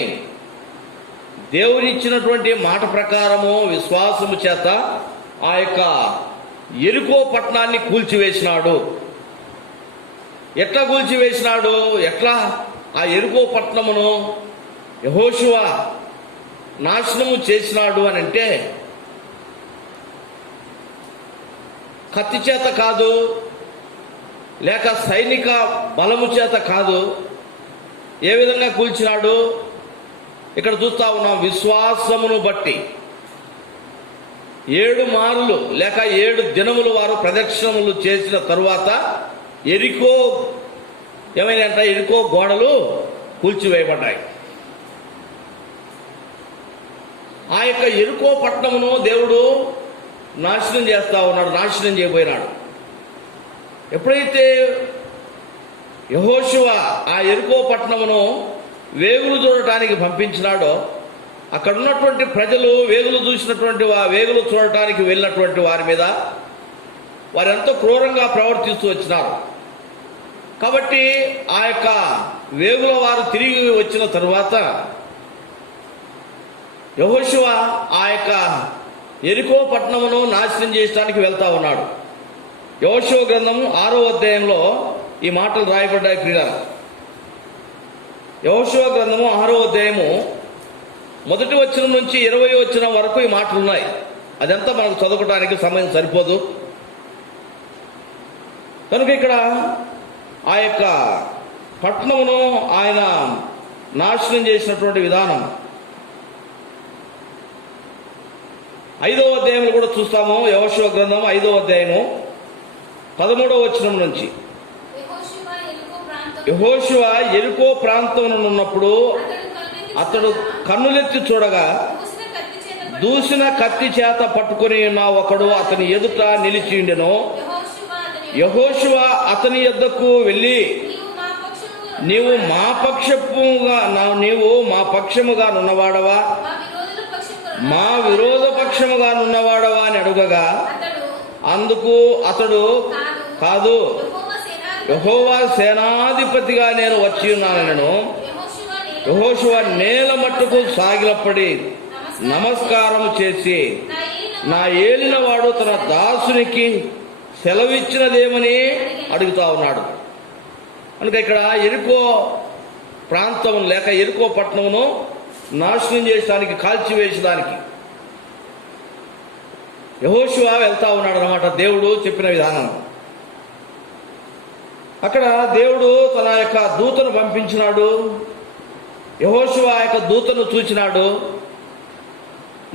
దేవునిచ్చినటువంటి మాట ప్రకారము విశ్వాసము చేత ఆ యొక్క యెరికో పట్టణాన్ని కూల్చివేసినాడు. ఎట్లా కూల్చివేసినాడు, ఎట్లా ఆ యెరికో పట్టణమును యెహోషువ నాశనము చేసినాడు అని అంటే కత్తి చేత కాదు, లేక సైనిక బలము చేత కాదు. ఏ విధంగా కూల్చినాడు ఇక్కడ చూస్తా ఉన్నాం. విశ్వాసమును బట్టి 7 మార్లు లేక 7 దినములు వారు ప్రదక్షిణములు చేసిన తరువాత యెరికో ఏమైందంట, యెరికో గోడలు కూల్చివేయబడ్డాయి. ఆ యొక్క యెరికో పట్టణమును దేవుడు నాశనం చేస్తా ఉన్నాడు, నాశనం చేయబోయినాడు. ఎప్పుడైతే యెహోషువ ఆ యెరికో పట్టణమును వేగులు చూడటానికి పంపించినాడో అక్కడ ఉన్నటువంటి ప్రజలు వేగులు చూసినటువంటి వేగులు చూడటానికి వెళ్ళినటువంటి వారి మీద వారెంతో క్రూరంగా ప్రవర్తిస్తూ వచ్చినారు. కాబట్టి ఆ యొక్క వేగుల వారు తిరిగి వచ్చిన తరువాత యెహోషువ ఆ యొక్క యెరికో పట్టణమును నాశనం చేయడానికి వెళ్తా ఉన్నాడు. యెహోషువ గ్రంథము 6వ అధ్యాయంలో ఈ మాటలు రాయబడ్డాయి. క్రీడ యెహోషువ గ్రంథము 6వ అధ్యాయము 1వ వచనం నుంచి 20వ వచనం వరకు ఈ మాటలు ఉన్నాయి. అదంతా మనకు చదవడానికి సమయం సరిపోదు. కనుక ఇక్కడ ఆ యొక్క పట్టణమును ఆయన నాశనం చేసినటువంటి విధానం 5వ అధ్యాయంలో కూడా చూస్తాము. యెహోషువ గ్రంథం 5వ అధ్యాయము 13వ వచనం నుంచి. యెహోషువ యెరికో ప్రాంతంలో ఉన్నప్పుడు అతడు కన్నులెత్తి చూడగా దూసిన కత్తి చేత పట్టుకుని ఉన్న ఒకడు అతని ఎదుట నిలిచిండెను. యెహోషువ అతని యొద్దకు వెళ్ళి, నీవు మా పక్షముగా నున్నవాడవా, మా విరోధ పక్షముగా నున్నవాడవా అని అడుగగా, అందుకు అతడు, కాదు, యెహోవా సేనాధిపతిగా నేను వచ్చి ఉన్నానెను. యెహోషువ నేల మట్టుకు సాగిలపడి నమస్కారం చేసి, నా ఏలినవాడు తన దాసునికి సెలవిచ్చినదేమని అడుగుతా ఉన్నాడు. కనుక ఇక్కడ యెరికో ప్రాంతం లేక యెరికో పట్టణమును నాశనం చేయడానికి, కాల్చివేసడానికి యెహోషువ వెళ్తా ఉన్నాడు అన్నమాట. దేవుడు చెప్పిన విధానం. అక్కడ దేవుడు తన యొక్క దూతను పంపించినాడు. యెహోషువ ఆ యొక్క దూతను చూచినాడు.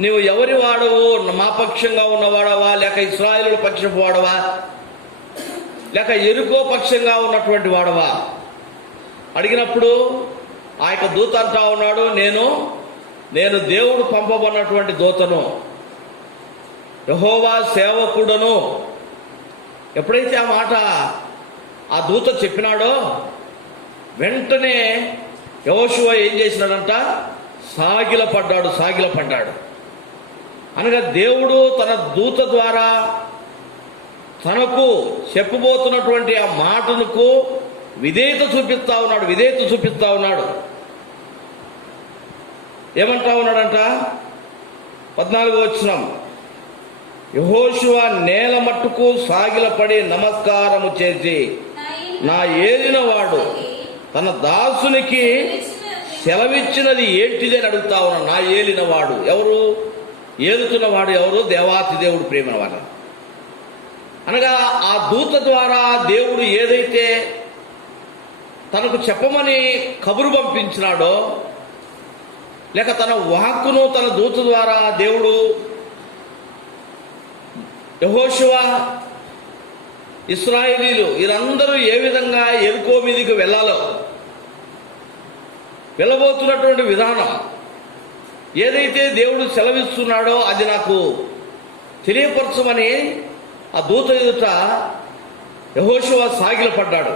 నీవు ఎవరి వాడవు, మా పక్షంగా ఉన్నవాడవా, లేక ఇశ్రాయేలు పక్షపు వాడవా, లేక యెరికో పక్షంగా ఉన్నటువంటి వాడవా అడిగినప్పుడు ఆ యొక్క దూత అంటా ఉన్నాడు, నేను దేవుడు పంపబడినటువంటి దూతను, యెహోవా సేవకుడను. ఎప్పుడైతే ఆ మాట ఆ దూత చెప్పినాడో వెంటనే యెహోషువ ఏం చేసినాడంట, సాగిలపడ్డాడు. అనగా దేవుడు తన దూత ద్వారా తనకు చెప్పబోతున్నటువంటి ఆ మాటలకు విధేయత చూపిస్తా ఉన్నాడు. ఏమంటా ఉన్నాడంట, 14వ వచనం, యెహోషువ నేల మట్టుకు సాగిలపడి నమస్కారము చేసి, నా ఏలినవాడు తన దాసునికి సెలవిచ్చినది ఏంటిది అని అడుగుతా ఉన్నాడు. నా ఏలినవాడు ఎవరు? ఏలుతున్నవాడు ఎవరు? దేవాతి దేవుడు ప్రేమన వాడు. అనగా ఆ దూత ద్వారా దేవుడు ఏదైతే తనకు చెప్పమని కబురు పంపించినాడో, లేక తన వాక్కును తన దూత ద్వారా దేవుడు యెహోషువ, ఇశ్రాయేలీలు వీరందరూ ఏ విధంగా యెరికో మీదికి వెళ్ళబోతున్నటువంటి విధానం ఏదైతే దేవుడు సెలవిస్తున్నాడో అది నాకు తెలియపరచమని ఆ దూత ఎదుట యెహోషువ సాగిలపడ్డాడు.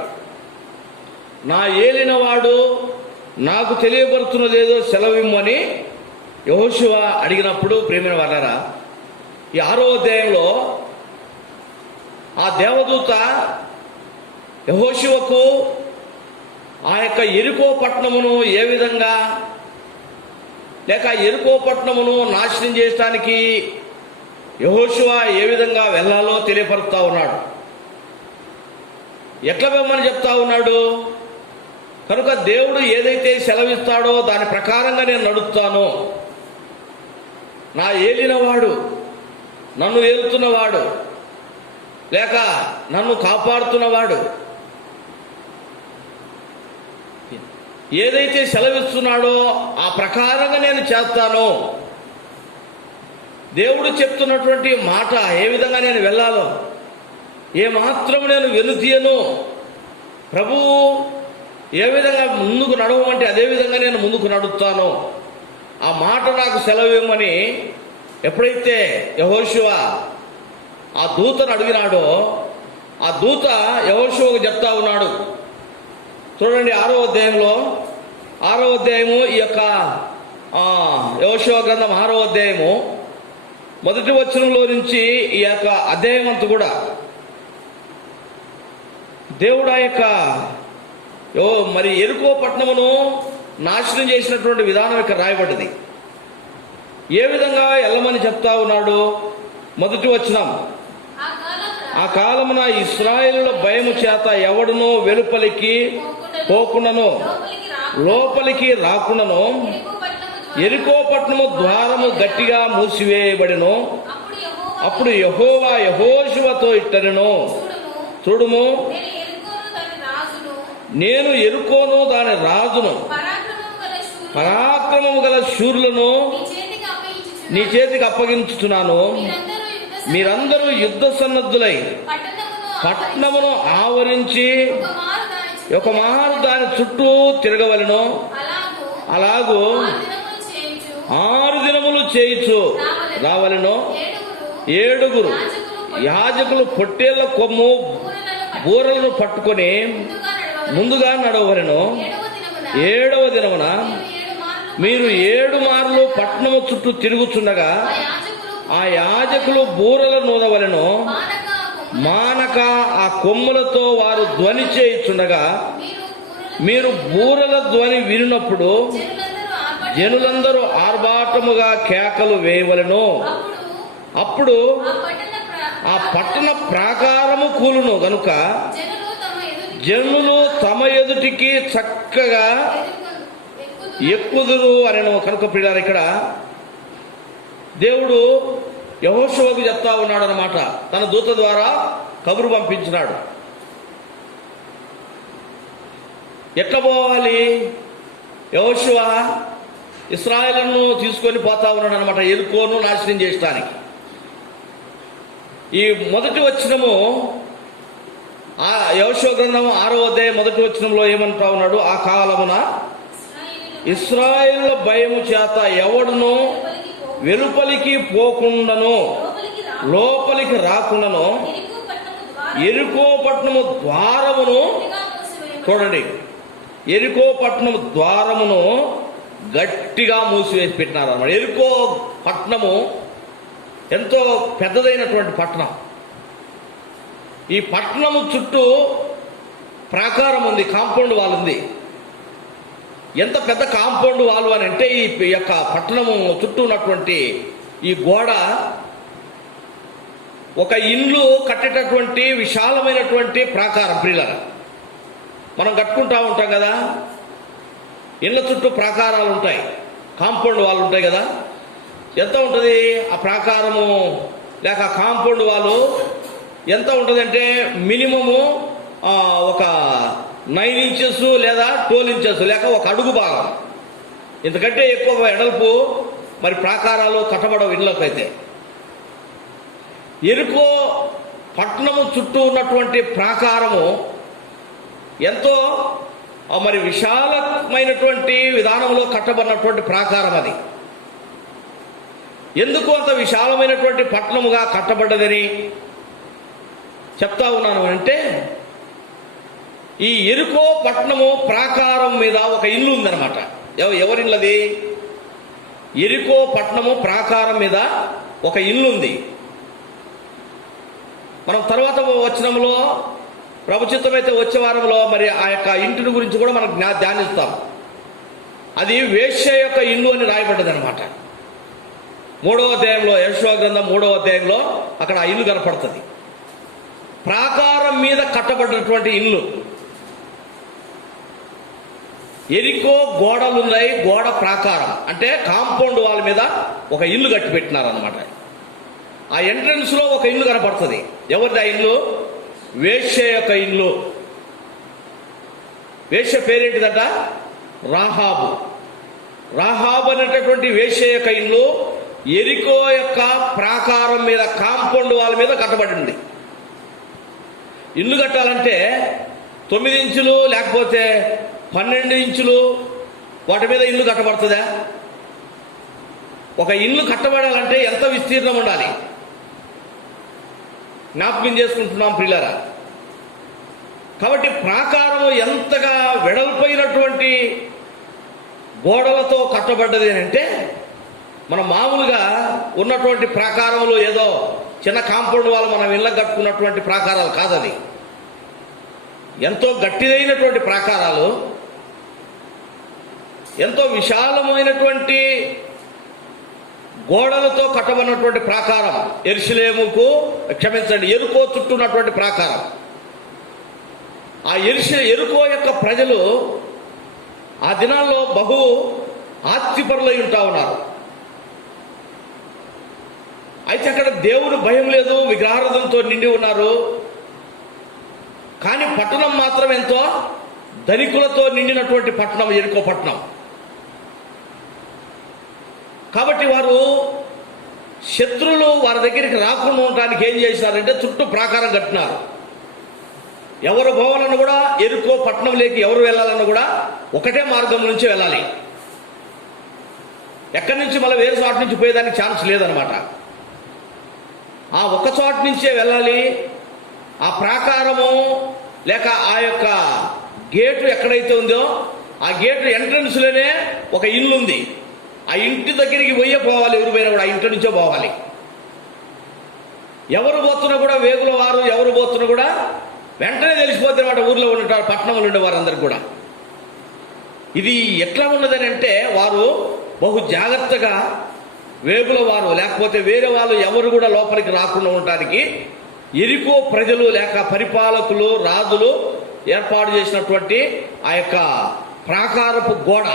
నా ఏలినవాడు నాకు తెలియపరుచున్నదేదో సెలవిమ్మని యెహోషువ అడిగినప్పుడు, ప్రేమైన వాళ్ళారా, ఈ 6వ అధ్యాయంలో ఆ దేవదూత యెహోషువకు ఆ యొక్క యెరికో పట్టణమును ఏ విధంగా, లేక యెరికో పట్టణమును నాశనం చేయడానికి యెహోషువ ఏ విధంగా వెళ్ళాలో తెలియపరుస్తా ఉన్నాడు. ఎట్లా వెళ్ళమని చెప్తా ఉన్నాడు. కనుక దేవుడు ఏదైతే సెలవిస్తాడో దాని ప్రకారంగా నేను నడుస్తాను. నా ఏలినవాడు, నన్ను ఏలుతున్నవాడు, లేక నన్ను కాపాడుతున్నవాడు ఏదైతే సెలవిస్తున్నాడో ఆ ప్రకారంగా నేను చేస్తాను. దేవుడు చెప్తున్నటువంటి మాట ఏ విధంగా నేను వెళ్ళాలో, ఏ మాత్రం నేను వెనుతీయను. ప్రభువు ఏ విధంగా ముందుకు నడవమంటే అదే విధంగా నేను ముందుకు నడుస్తాను. ఆ మాట నాకు సెలవేమని ఎప్పుడైతే యెహోషువ ఆ దూతను అడిగినాడో ఆ దూత యెహోషువకు చెప్తా ఉన్నాడు. చూడండి 6వ అధ్యాయము ఈ యొక్క యెహోషువ గ్రంథం 6వ అధ్యాయము మొదటి వచనంలో నుంచి ఈ యొక్క అధ్యాయం అంతా కూడా దేవుడు ఆ యొక్క మరి యెరికో పట్టణమును నాశనం చేసినటువంటి విధానం ఇక్కడ రాయబడ్డది. ఏ విధంగా వెళ్ళమని చెప్తా ఉన్నాడు? మొదటి వచనం, ఆ కాలమున ఇశ్రాయేలుల భయము చేత ఎవడునో వెలుపలికి పోకుండాను లోపలికి రాకుండాను యెరికో పట్టణము ద్వారము గట్టిగా మూసివేయబడిను. అప్పుడు యెహోవా యెహోషువతో ఇట్టనెను, చూడుము, నేను యెరికోను దాని రాజును పరాక్రమము గల శూరులను నీ చేతికి అప్పగించుచున్నాను. మీరందరూ యుద్ధ సన్నద్ధులై పట్టణమును ఆవరించి ఒక మారు దాని చుట్టూ తిరగవలెను. అలాగూ 6 దినములు చేయుచు రావలెను. 7 యాజకులు పొట్టేళ్ల కొమ్ము బూరలను పట్టుకొని ముందుగా నడవలెను. 7వ దినమున మీరు 7 మార్లు పట్టణము చుట్టూ తిరుగుచుండగా ఆ యాజకులు బూరల నూదవలెను. మానక ఆ కొమ్ములతో వారు ధ్వని చేయుచుండగా మీరు బూరల ధ్వని వినినప్పుడు జనులందరూ ఆర్భాటముగా కేకలు వేయవలెను. అప్పుడు ఆ పట్టణ ప్రాకారము కూలును గనుక జనులు తమ ఎదుటికి చక్కగా ఎక్కుదురు అనెను. కనుక ప్రియులారా, ఇక్కడ దేవుడు యెహోషువకు చెప్తా ఉన్నాడు అన్నమాట. తన దూత ద్వారా కబురు పంపించినాడు. ఎట్లా పోవాలి? యెహోషువ ఇశ్రాయేలును తీసుకొని పోతా ఉన్నాడు అనమాట, యెరికోను నాశనం చేయడానికి. ఈ మొదటి వచనము యెహోషువ గ్రంథము 6వ అధ్యాయం మొదటి వచనంలో ఏమంటా ఉన్నాడు? ఆ కాలమున ఇశ్రాయేలుల భయము చేత ఎవడును వెలుపలికి పోకుండాను లోపలికి రాకుండాను యెరికో పట్టణము ద్వారమును, చూడండి, యెరికో పట్టణము ద్వారమును గట్టిగా మూసివేసి పెట్టినారు అన్నమాట. యెరికో పట్టణము ఎంతో పెద్దదైనటువంటి పట్టణం. ఈ పట్టణము చుట్టూ ప్రాకారం ఉంది, కాంపౌండ్ వాల్ ఉంది. ఎంత పెద్ద కాంపౌండ్ వాల్ అని అంటే ఈ యొక్క పట్టణము చుట్టూ ఉన్నటువంటి ఈ గోడ ఒక ఇల్లు కట్టేటటువంటి విశాలమైనటువంటి ప్రాకారం. ప్రియులారా, మనం కట్టుకుంటా ఉంటాం కదా, ఇళ్ళ చుట్టూ ప్రాకారాలు ఉంటాయి, కాంపౌండ్ వాళ్ళు ఉంటాయి కదా. ఎంత ఉంటుంది ఆ ప్రాకారము లేక కాంపౌండ్ వాళ్ళు? ఎంత ఉంటుంది అంటే మినిమము ఒక 9 ఇంచెస్ లేదా 12 ఇంచెస్ లేక ఒక అడుగు భాగం. ఇంతకంటే ఎక్కువ ఎడల్పు మరి ప్రాకారాలు కట్టబడవు ఇళ్ళకైతే. యెరికో పట్టణము చుట్టూ ఉన్నటువంటి ప్రాకారము ఎంతో మరి విశాలమైనటువంటి విధానంలో కట్టబడినటువంటి ప్రాకారం అది. ఎందుకు అంత విశాలమైనటువంటి పట్టణముగా కట్టబడ్డదని చెప్తా ఉన్నాను అంటే, ఈ యెరికో పట్టణము ప్రాకారం మీద ఒక ఇల్లు ఉందన్నమాట. ఎవరిల్లది? యెరికో పట్టణము ప్రాకారం మీద ఒక ఇల్లు ఉంది. మనం తర్వాత వచనంలో ప్రభుత్వమైతే వచ్చే వారంలో మరి ఆ యొక్క ఇంటిని గురించి కూడా మనం ధ్యానిస్తాం. అది వేశ్య యొక్క ఇల్లు అని రాయబడ్డది అనమాట. 3వ అధ్యాయంలో, యెహోషువ గ్రంథం 3వ అధ్యాయంలో అక్కడ ఆ ఇల్లు కనపడుతుంది. ప్రాకారం మీద కట్టబడినటువంటి ఇల్లు. యెరికో గోడలున్నాయి, గోడ ప్రాకారం అంటే కాంపౌండ్ వాళ్ళ మీద ఒక ఇల్లు కట్టి పెట్టినారనమాట. ఆ ఎంట్రన్స్ లో ఒక ఇల్లు కనపడుతుంది. ఎవరిది ఆ ఇల్లు? వేశ్య యొక్క ఇల్లు. వేశ్య పేరేంటిదట? రాహాబు. రాహాబు అనేటటువంటి వేశ్య యొక్క ఇల్లు యెరికో యొక్క ప్రాకారం మీద, కాంపౌండ్ వాళ్ళ మీద కట్టబడింది. ఇల్లు కట్టాలంటే 9 ఇంచులు లేకపోతే 12 ఇంచులు వాటి మీద ఇల్లు కట్టబడుతుందా? ఒక ఇల్లు కట్టబడాలంటే ఎంత విస్తీర్ణం ఉండాలి? జ్ఞాపకం చేసుకుంటున్నాం ప్రియులారా. కాబట్టి ప్రాకారము ఎంతగా వెడల్పోయినటువంటి గోడలతో కట్టబడ్డది అంటే మనం మామూలుగా ఉన్నటువంటి ప్రాకారంలో ఏదో చిన్న కాంపౌండ్ వాళ్ళు మనం ఇళ్ళకు కట్టుకున్నటువంటి ప్రాకారాలు కాదది. ఎంతో గట్టిదైనటువంటి ప్రాకారాలు, ఎంతో విశాలమైనటువంటి గోడలతో కట్టబడినటువంటి ప్రాకారం. యెరూషలేముకు ఎరుకో చుట్టూన్నటువంటి ప్రాకారం. ఆ ఎరుకో యొక్క ప్రజలు ఆ దినాల్లో బహు ఆస్తిపరులై ఉంటా ఉన్నారు. అయితే అక్కడ దేవుని భయం లేదు, విగ్రహారాధనతో నిండి ఉన్నారు. కానీ పట్టణం మాత్రం ఎంతో ధనికులతో నిండినటువంటి పట్టణం ఎరుకో పట్టణం. కాబట్టి వారు శత్రువులు వారి దగ్గరికి రాకుండా ఉండడానికి ఏం చేశారంటే చుట్టూ ప్రాకారం కట్టినారు. ఎవరు పోవాలన్నా కూడా ఎరుకో పట్టణంలోకి ఎవరు వెళ్ళాలన్నా కూడా ఒకటే మార్గం నుంచి వెళ్ళాలి. ఎక్కడి నుంచి మళ్ళీ వేరే చోట నుంచి పోయేదానికి ఛాన్స్ లేదనమాట. ఆ ఒక్క చోట నుంచే వెళ్ళాలి. ఆ ప్రాకారము లేక ఆ యొక్క గేటు ఎక్కడైతే ఉందో ఆ గేటు ఎంట్రన్స్లోనే ఒక ఇల్లు ఉంది. ఆ ఇంటి దగ్గరికి పోవాలి. ఎవరు పోయినా కూడా ఆ ఇంటి నుంచో పోవాలి. ఎవరు పోతున్నా కూడా వేగుల వారు ఎవరు పోతున్నా కూడా వెంటనే తెలిసిపోతే మాట ఊర్లో ఉంటారు, పట్టణంలో ఉండే వారందరికి కూడా. ఇది ఎట్లా ఉన్నదని అంటే వారు బహు జాగ్రత్తగా వేగుల వారు లేకపోతే వేరే వాళ్ళు ఎవరు కూడా లోపలికి రాకుండా ఉండటానికి ఎరికో ప్రజలు లేక పరిపాలకులు రాజులు ఏర్పాటు చేసినటువంటి ఆ యొక్క ప్రాకారపు గోడ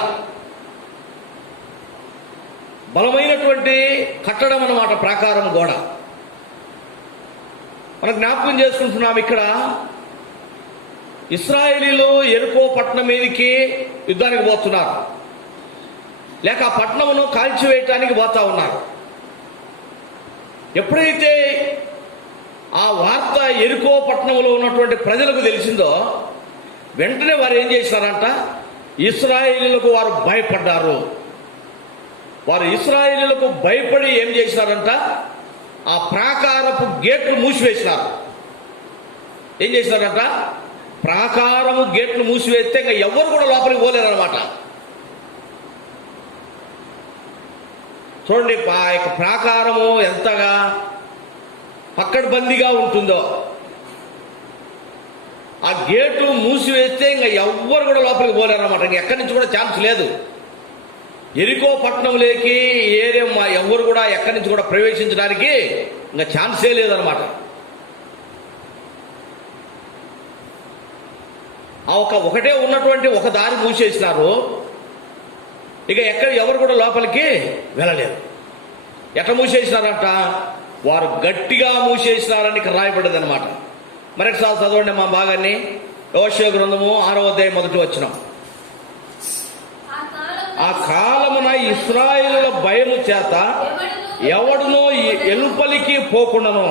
బలమైనటువంటి కట్టడం అన్నమాట. ప్రాకారం గోడ మనం జ్ఞాపకం చేసుకుంటున్నాం. ఇక్కడ ఇశ్రాయేలీలు ఎరుకో పట్టణం మీదకి యుద్ధానికి పోతున్నారు, లేక ఆ పట్టణమును కాల్చివేయటానికి పోతా ఉన్నారు. ఎప్పుడైతే ఆ వార్త ఎరుకో పట్టణంలో ఉన్నటువంటి ప్రజలకు తెలిసిందో వెంటనే వారు ఏం చేశారంట, ఇశ్రాయేలీలకు వారు భయపడ్డారు. వారు ఇశ్రాయేలీలకు భయపడి ఏం చేశారంట, ఆ ప్రాకారపు గేట్లు మూసివేసినారు. ఏం చేసినారంట, ప్రాకారము గేట్లు మూసివేస్తే ఇంకా ఎవరు కూడా లోపలికి పోలేరన్నమాట. చూడండి ఆ యొక్క ప్రాకారము ఎంతగా పక్కడ్బందీగా ఉంటుందో. ఆ గేటు మూసివేస్తే ఇంకా ఎవ్వరు కూడా లోపలికి పోలేరన్నమాట. ఇంక ఎక్కడి నుంచి కూడా ఛాన్స్ లేదు. ఎరికో పట్టణంలోకి ఎవరు కూడా ఎక్కడి నుంచి కూడా ప్రవేశించడానికి ఇంకా ఛాన్సే లేదనమాట. ఆ ఒకటే ఉన్నటువంటి ఒక దారి మూసేసినారు. ఇక ఎవరు కూడా లోపలికి వెళ్ళలేరు. ఎట్లా మూసేసినారంట, వారు గట్టిగా మూసేసినారని ఇక్కడ రాయబడ్డది అనమాట. మరొకసారి చదవండి మా భాగాన్ని. యోషువ గ్రంథము 6వ అధ్యాయం 1వ వచనం. ఆ కాలమున ఇశ్రాయేలుల భయము చేత ఎవడునో ఎలుపలికి పోకుండాను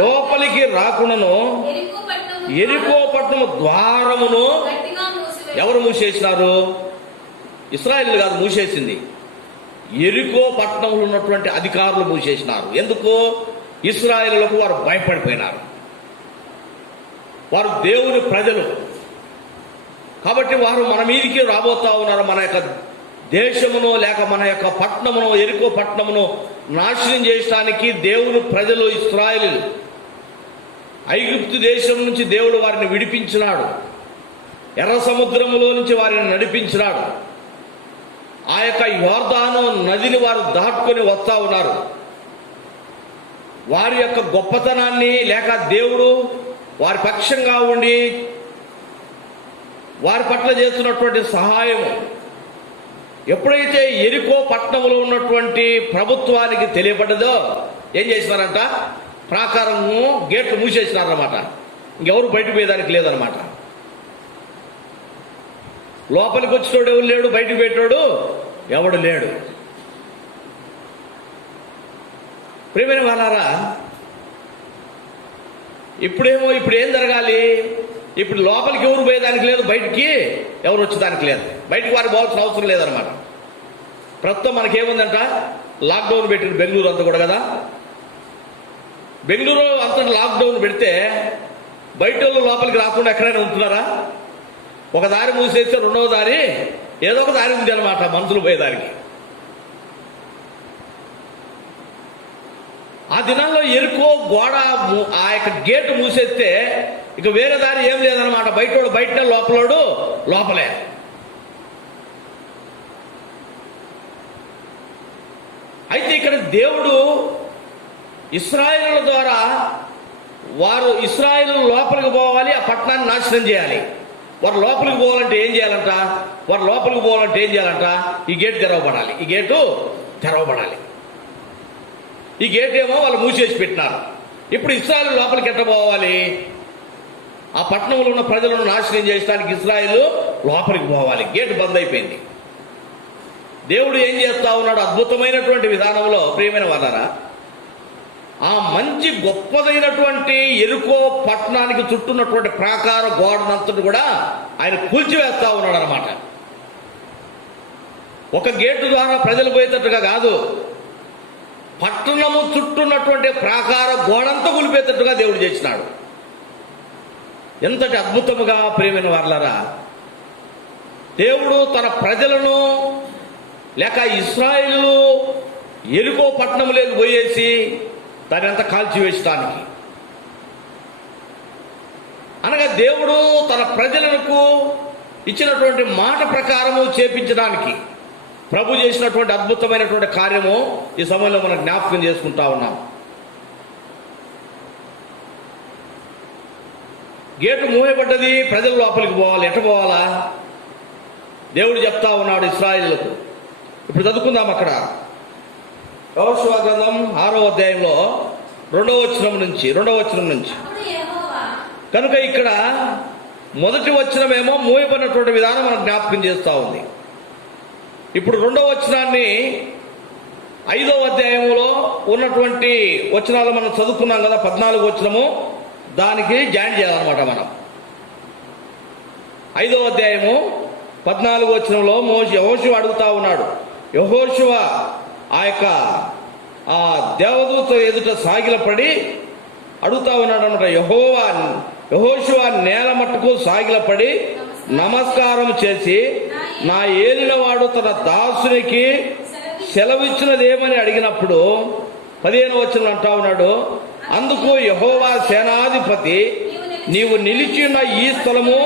లోపలికి రాకుండాను ఎరికో పట్టణము ద్వారమును ఎవరు మూసేసినారు? ఇశ్రాయేలు కాదు మూసేసింది, ఎరికో పట్టణంలో ఉన్నటువంటి అధికారులు మూసేసినారు. ఎందుకు? ఇశ్రాయేలులకు వారు భయపడిపోయినారు. వారు దేవుని ప్రజలు కాబట్టి వారు మన మీదికి రాబోతా ఉన్నారు. మన యొక్క దేశమును లేక మన యొక్క పట్టణమును ఎరికో పట్టణమును నాశనం చేయడానికి దేవుని ప్రజలు ఇశ్రాయేలీయులు. ఐగుప్తు దేశం నుంచి దేవుడు వారిని విడిపించినాడు. ఎర్ర సముద్రములో నుంచి వారిని నడిపించినాడు. ఆ యొక్క యోర్దాను నదిని వారు దాటుకొని వస్తా ఉన్నారు. వారి యొక్క గొప్పతనాన్ని లేక దేవుడు వారి పక్షంగా ఉండి వారి పట్ల చేస్తున్నటువంటి సహాయం ఎప్పుడైతే ఎరికో పట్టణంలో ఉన్నటువంటి ప్రభుత్వానికి తెలియబడ్డదో ఏం చేసినారంట, ప్రాకారము గేట్లు మూసేసినారన్నమాట. ఇంకెవరు బయటకు పోయేదానికి లేదనమాట. లోపలికి వచ్చినోడు ఎవరు లేడు, బయటకు పెట్టాడు ఎవడు లేడు. ప్రియమైన వాళ్ళారా, ఇప్పుడు ఏం జరగాలి? ఇప్పుడు లోపలికి ఎవరు పోయేదానికి లేదు, బయటికి ఎవరు వచ్చేదానికి లేదు. బయటికి వారికి పోవాల్సిన అవసరం లేదనమాట. ప్రస్తుతం మనకేముందంట, లాక్డౌన్ పెట్టింది బెంగళూరు అంతా కూడా కదా. బెంగళూరు అంతా లాక్డౌన్ పెడితే బయట వాళ్ళు లోపలికి రాకుండా ఎక్కడైనా ఉంటున్నారా? ఒక దారి మూసేస్తే రెండవ దారి ఏదో ఒక దారి ఉంది అనమాట మనుషులు పోయేదానికి. ఆ దినాల్లో ఎరుకో గోడ ఆ యొక్క గేటు మూసేస్తే ఇక వేరే దారి ఏం లేదనమాట. బయటోడు బయటనే, లోపలోడు లోపలే. అయితే ఇక్కడ దేవుడు ఇశ్రాయేలుల ద్వారా వారు ఇశ్రాయేలు లోపలికి పోవాలి, ఆ పట్టణాన్ని నాశనం చేయాలి. వారు లోపలికి పోవాలంటే ఏం చేయాలంట? ఈ గేటు తెరవబడాలి. ఈ గేట్ ఏమో వాళ్ళు మూసేసి పెట్టినారు. ఇప్పుడు ఇశ్రాయేలు లోపలికి ఎట్ట పోవాలి? ఆ పట్టణంలో ఉన్న ప్రజలను నాశనం చేయడానికి ఇశ్రాయేలు లోపలికి పోవాలి. గేటు బంద్ అయిపోయింది. దేవుడు ఏం చేస్తా ఉన్నాడు? అద్భుతమైనటువంటి విధానంలో ప్రియమైన వాళ్ళారా, ఆ మంచి గొప్పదైనటువంటి ఎరుకో పట్టణానికి చుట్టూన్నటువంటి ప్రాకార గోడనంతటి కూడా ఆయన కూల్చివేస్తా ఉన్నాడు అనమాట. ఒక గేటు ద్వారా ప్రజలు పోయేటట్టుగా కాదు, పట్టణము చుట్టూన్నటువంటి ప్రాకార గోడంతా కూలిపోయేటట్టుగా దేవుడు చేసినాడు. ఎంతటి అద్భుతముగా ప్రియమైన వాళ్ళారా, దేవుడు తన ప్రజలను లేక ఇశ్రాయేలు ఎరుకో పట్టణంలోకి పోయేసి దాని అంతా కాల్చివేయడానికి, అనగా దేవుడు తన ప్రజలకు ఇచ్చినటువంటి మాట ప్రకారము చేపించడానికి ప్రభు చేసినటువంటి అద్భుతమైనటువంటి కార్యము ఈ సమయంలో మనం జ్ఞాపకం చేసుకుంటా ఉన్నాం. గేటు మూయబడ్డది, ప్రజలు లోపలికి పోవాలి. ఎట్ట పోవాలా? దేవుడు చెప్తా ఉన్నాడు ఇశ్రాయేలులకు. ఇప్పుడు చదువుకుందాం. అక్కడ యెహోషువ గ్రంథం 6వ అధ్యాయంలో 2వ వచనం నుంచి. కనుక ఇక్కడ మొదటి వచనమేమో మూయబడినటువంటి విధానం మనం జ్ఞాపకం చేస్తూ ఉంది. ఇప్పుడు 2వ వచనాన్ని 5వ అధ్యాయంలో ఉన్నటువంటి వచనాలు మనం చదువుకున్నాం కదా, 14వ వచనము, దానికి జాయిన్ చేయాలన్నమాట మనం. 5వ అధ్యాయము 14వ వచనంలో యెహోషువ అడుగుతా ఉన్నాడు. యెహోషువ ఆ యొక్క ఆ దేవదూత ఎదుట సాగిలపడి అడుగుతా ఉన్నాడు అనమాట. యెహోషువ నేల మట్టుకు సాగిలపడి నమస్కారం చేసి, నా ఏలినవాడు తన దాసునికి సెలవిచ్చినదేమని అడిగినప్పుడు 15వ వచనం అంటా ఉన్నాడు, అందుకు యెహోవా సేనాధిపతి, నీవు నిలిచిన ఈ స్థలము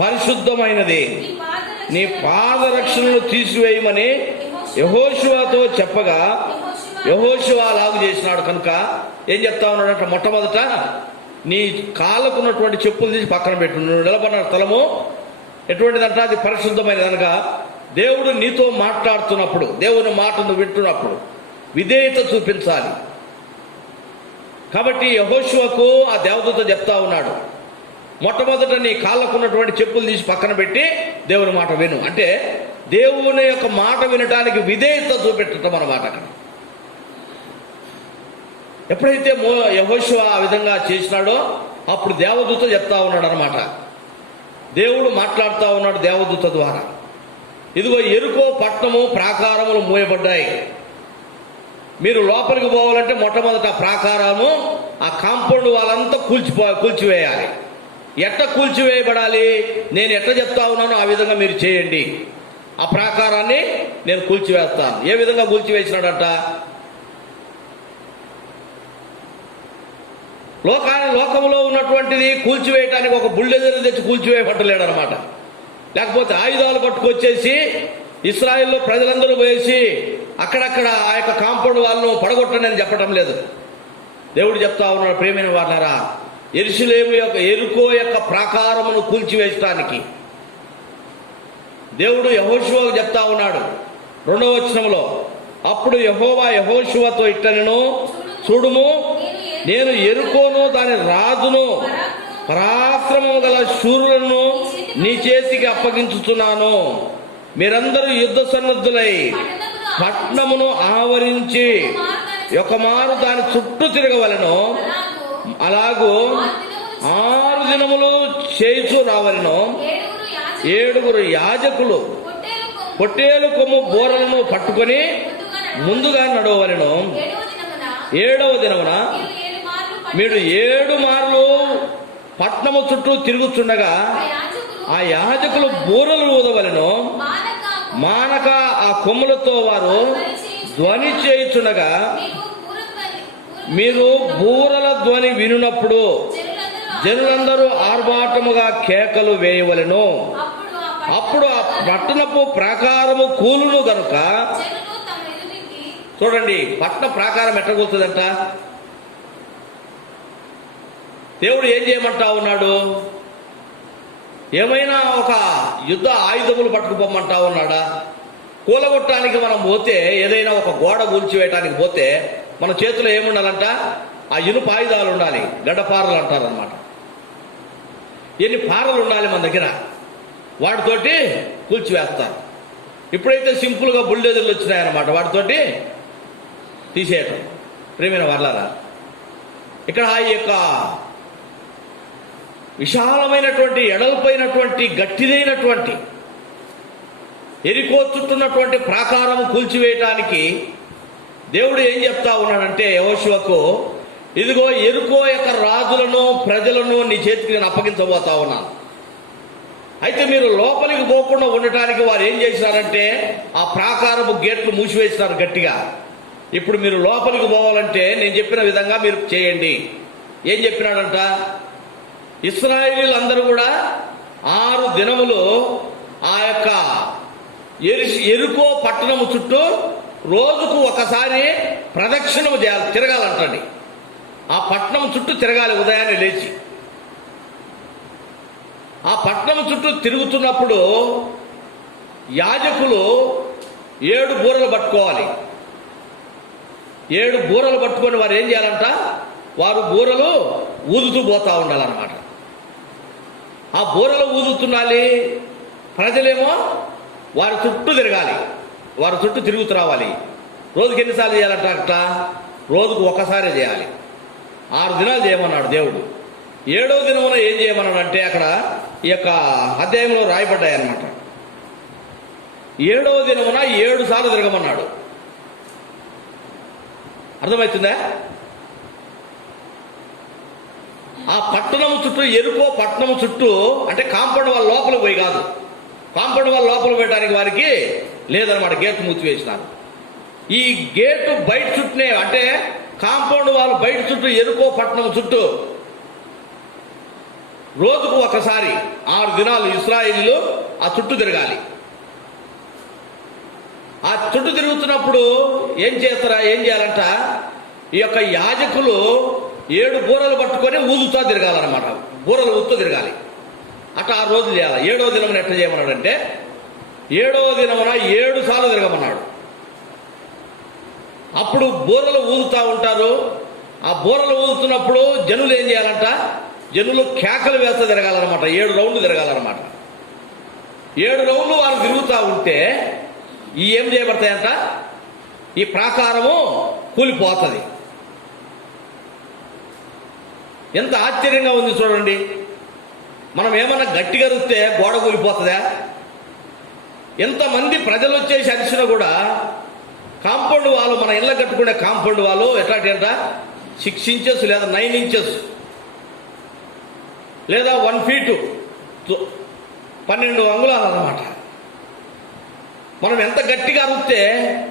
పరిశుద్ధమైనది, నీ పాదరక్షణను తీసివేయమని యెహోషువతో చెప్పగా యెహోషువ అలాగు చేసినాడు. కనుక ఏం చెప్తా ఉన్నాడంటే, మొట్టమొదట నీ కాళ్ళకున్నటువంటి చెప్పులు తీసి పక్కన పెట్టు. నువ్వు నిలబడిన స్థలము ఎటువంటిదంటే అది పరిశుద్ధమైనది. అనగా దేవుడు నీతో మాట్లాడుతున్నప్పుడు, దేవుని మాటను వింటున్నప్పుడు విధేయత చూపించాలి. కాబట్టి యెహోషువకు ఆ దేవదూత చెప్తా ఉన్నాడు, మొట్టమొదట నీ కాళ్ళకున్నటువంటి చెప్పులు తీసి పక్కన పెట్టి దేవుని మాట విను. అంటే దేవుని యొక్క మాట వినటానికి విధేయత చూపెట్టడం అన్నమాట. అక్కడ ఎప్పుడైతే యెహోషువ ఆ విధంగా చేసినాడో అప్పుడు దేవదూత చెప్తా ఉన్నాడు అనమాట. దేవుడు మాట్లాడుతూ ఉన్నాడు దేవదూత ద్వారా. ఇదిగో ఎరుకో పట్టణము ప్రాకారములు మూయబడ్డాయి. మీరు లోపలికి పోవాలంటే మొట్టమొదట ప్రాకారము, ఆ కాంపౌండ్ వాళ్ళంతా కూల్చివేయాలి. ఎట్ట కూల్చివేయబడాలి? నేను ఎట్ట చెప్తా ఉన్నానో ఆ విధంగా మీరు చేయండి. ఆ ప్రాకారాన్ని నేను కూల్చివేస్తాను. ఏ విధంగా కూల్చివేసినాడంట? లోకంలో ఉన్నటువంటిది కూల్చివేయటానికి ఒక బుల్డోజర్ తెచ్చి కూల్చివేయబట్టలేడు అనమాట. లేకపోతే ఆయుధాలు పట్టుకొచ్చేసి ఇశ్రాయేల్లో ప్రజలందరూ పోయేసి అక్కడక్కడ ఆ యొక్క కాంపౌండ్ వాళ్ళను పడగొట్టండి అని చెప్పడం లేదు. దేవుడు చెప్తా ఉన్నాడు, ప్రియమైన వాళ్ళారా, యెరూషలేము యొక్క ఎరుకో యొక్క ప్రాకారమును కూల్చివేయటానికి దేవుడు యెహోషువకు చెప్తా ఉన్నాడు 2వ వచనంలో. అప్పుడు యెహోవా యెహోషువతో ఇట్లనెను, చూడుము, నేను ఎరుకోను దాని రాజును పరాక్రమము గల శూరులను నీ చేతికి అప్పగించుతున్నాను. మీరందరూ యుద్ధ సన్నద్ధులై పట్నమును ఆవరించి ఒకమారు దాని చుట్టూ తిరగవలెను. అలాగూ 6 దినములు చేయిచూ రావలెను. 7 యాజకులు పొట్టేలు కొమ్ము బోరలను పట్టుకొని ముందుగా నడవవలెను. 7వ దినమున మీరు 7 మార్లు పట్నము చుట్టూ తిరుగుతుండగా ఆ యాజకులు బూరలు ఊదవలెను. మానక ఆ కొమ్ములతో వారు ధ్వని చేయుచుండగా మీరు బూరల ధ్వని వినున్నప్పుడు జనులందరూ ఆర్భాటముగా కేకలు వేయవలెను. అప్పుడు ఆ పట్టణపు ప్రాకారము కూలును గనుక. చూడండి, పట్టణ ప్రాకారం ఎట్లా కూలుతుందంట? దేవుడు ఏం చేయమంటా ఉన్నాడు? ఏమైనా ఒక యుద్ధ ఆయుధములు పట్టుకుపోమంటా ఉన్నాడా? కూలగొట్టడానికి మనం పోతే, ఏదైనా ఒక గోడ కూల్చివేయటానికి పోతే మన చేతిలో ఏముండాలంట? ఆ ఇనుప ఆయుధాలు ఉండాలి, గడ్డపారలు అంటారు అనమాట. ఎన్ని పారలు ఉండాలి మన దగ్గర, వాటితోటి కూల్చివేస్తారు. ఇప్పుడైతే సింపుల్గా బుల్డోజర్లు వచ్చినాయన్నమాట, వాటితోటి తీసేయటం. ప్రేమైన వాళ్ళారా, ఇక్కడ ఈ యొక్క విశాలమైనటువంటి, ఎడల్పైనటువంటి, గట్టిదైనటువంటి ఎరికో చుట్టున్నటువంటి ప్రాకారము కూల్చివేయటానికి దేవుడు ఏం చెప్తా ఉన్నాడంటే యెహోషువకు, ఇదిగో ఎరుకో యొక్క రాజులను, ప్రజలను నీ చేతికి నేను అప్పగించబోతా ఉన్నాను. అయితే మీరు లోపలికి పోకుండా ఉండటానికి వారు ఏం చేసినారంటే ఆ ప్రాకారపు గేట్లు మూసివేసినారు గట్టిగా. ఇప్పుడు మీరు లోపలికి పోవాలంటే నేను చెప్పిన విధంగా మీరు చేయండి. ఏం చెప్పినాడంట? ఇశ్రాయేలీయులందరూ కూడా 6 దినములు ఆ యొక్క ఎరుకో పట్టణము చుట్టూ రోజుకు ఒకసారి ప్రదక్షిణము చేయాలి, తిరగాలంటండి. ఆ పట్టణం చుట్టూ తిరగాలి ఉదయాన్నే లేచి. ఆ పట్టణం చుట్టూ తిరుగుతున్నప్పుడు యాజకులు 7 బూరలు పట్టుకోవాలి. 7 బూరలు పట్టుకొని వారు ఏం చేయాలంట? వారు బూరలు ఊదుతూ పోతా ఉండాలన్నమాట. ఆ బూరలు ఊదుతున్నాలి, ప్రజలేమో వారి చుట్టూ తిరగాలి, వారి చుట్టూ తిరుగుతూ రావాలి. రోజుకి ఎన్నిసార్లు చేయాలంట? అట్లా రోజుకు ఒకసారి చేయాలి. 6 దినాలు చేయమన్నాడు దేవుడు. 7వ దినమున ఏం చేయమన్నాడు అంటే అక్కడ ఈ యొక్క అధ్యాయంలో రాయబడ్డాయి అన్నమాట. 7వ దినమున 7 సార్లు తిరగమన్నాడు. అర్థమవుతుందా? ఆ పట్టణం చుట్టూ, ఎరుకో పట్టణం చుట్టూ, అంటే కాంపౌండ్ వాళ్ళ లోపలికి పోయి కాదు, కాంపౌండ్ వాళ్ళ లోపలికి పోయడానికి వారికి లేదనమాట, గేట్ మూసివేసినారు. ఈ గేటు బయట చుట్టూనే, అంటే కాంపౌండ్ వాళ్ళు బయట చుట్టూ, ఎరుకో పట్టణం చుట్టూ రోజుకు ఒకసారి 6 దినాలు ఇశ్రాయేలీయులు ఆ చుట్టూ తిరగాలి. ఆ చుట్టూ తిరుగుతున్నప్పుడు ఏం చేయాలంట? ఈ యొక్క యాజకులు 7 బూరలు పట్టుకొని ఊదుతా తిరగాలన్నమాట. బూరలు ఊదుతూ తిరగాలి. అట్లా 6 రోజులు చేయాలి. 7వ దినమున ఎట్లా చేయమన్నాడంటే 7వ దినమున 7 సార్లు తిరగమన్నాడు. అప్పుడు బూరలు ఊదుతూ ఉంటారు. ఆ బూరలు ఊదుతున్నప్పుడు జనులు ఏం చేయాలంట? జనులు కేకలు వేస్తూ తిరగాలన్నమాట. 7 రౌండ్లు తిరగాలన్నమాట. 7 రౌండ్లు వారు తిరుగుతూ ఉంటే ఏం చేయబడతాయంట? ఈ ప్రాకారము కూలిపోతుంది. ఎంత ఆశ్చర్యంగా ఉంది చూడండి. మనం ఏమన్నా గట్టిగా రుస్తే గోడ కూలిపోతుందా? ఎంతమంది ప్రజలు వచ్చేసి అరిచినా కూడా కాంపౌండ్ వాళ్ళు, మన ఇళ్ళ కట్టుకునే కాంపౌండ్ వాళ్ళు ఎట్లాంటి అంట 6 ఇంచెస్ లేదా 9 ఇంచెస్ లేదా 1 ఫీటు 12 అంగుళాలు అన్నమాట. మనం ఎంత గట్టిగా అరిస్తే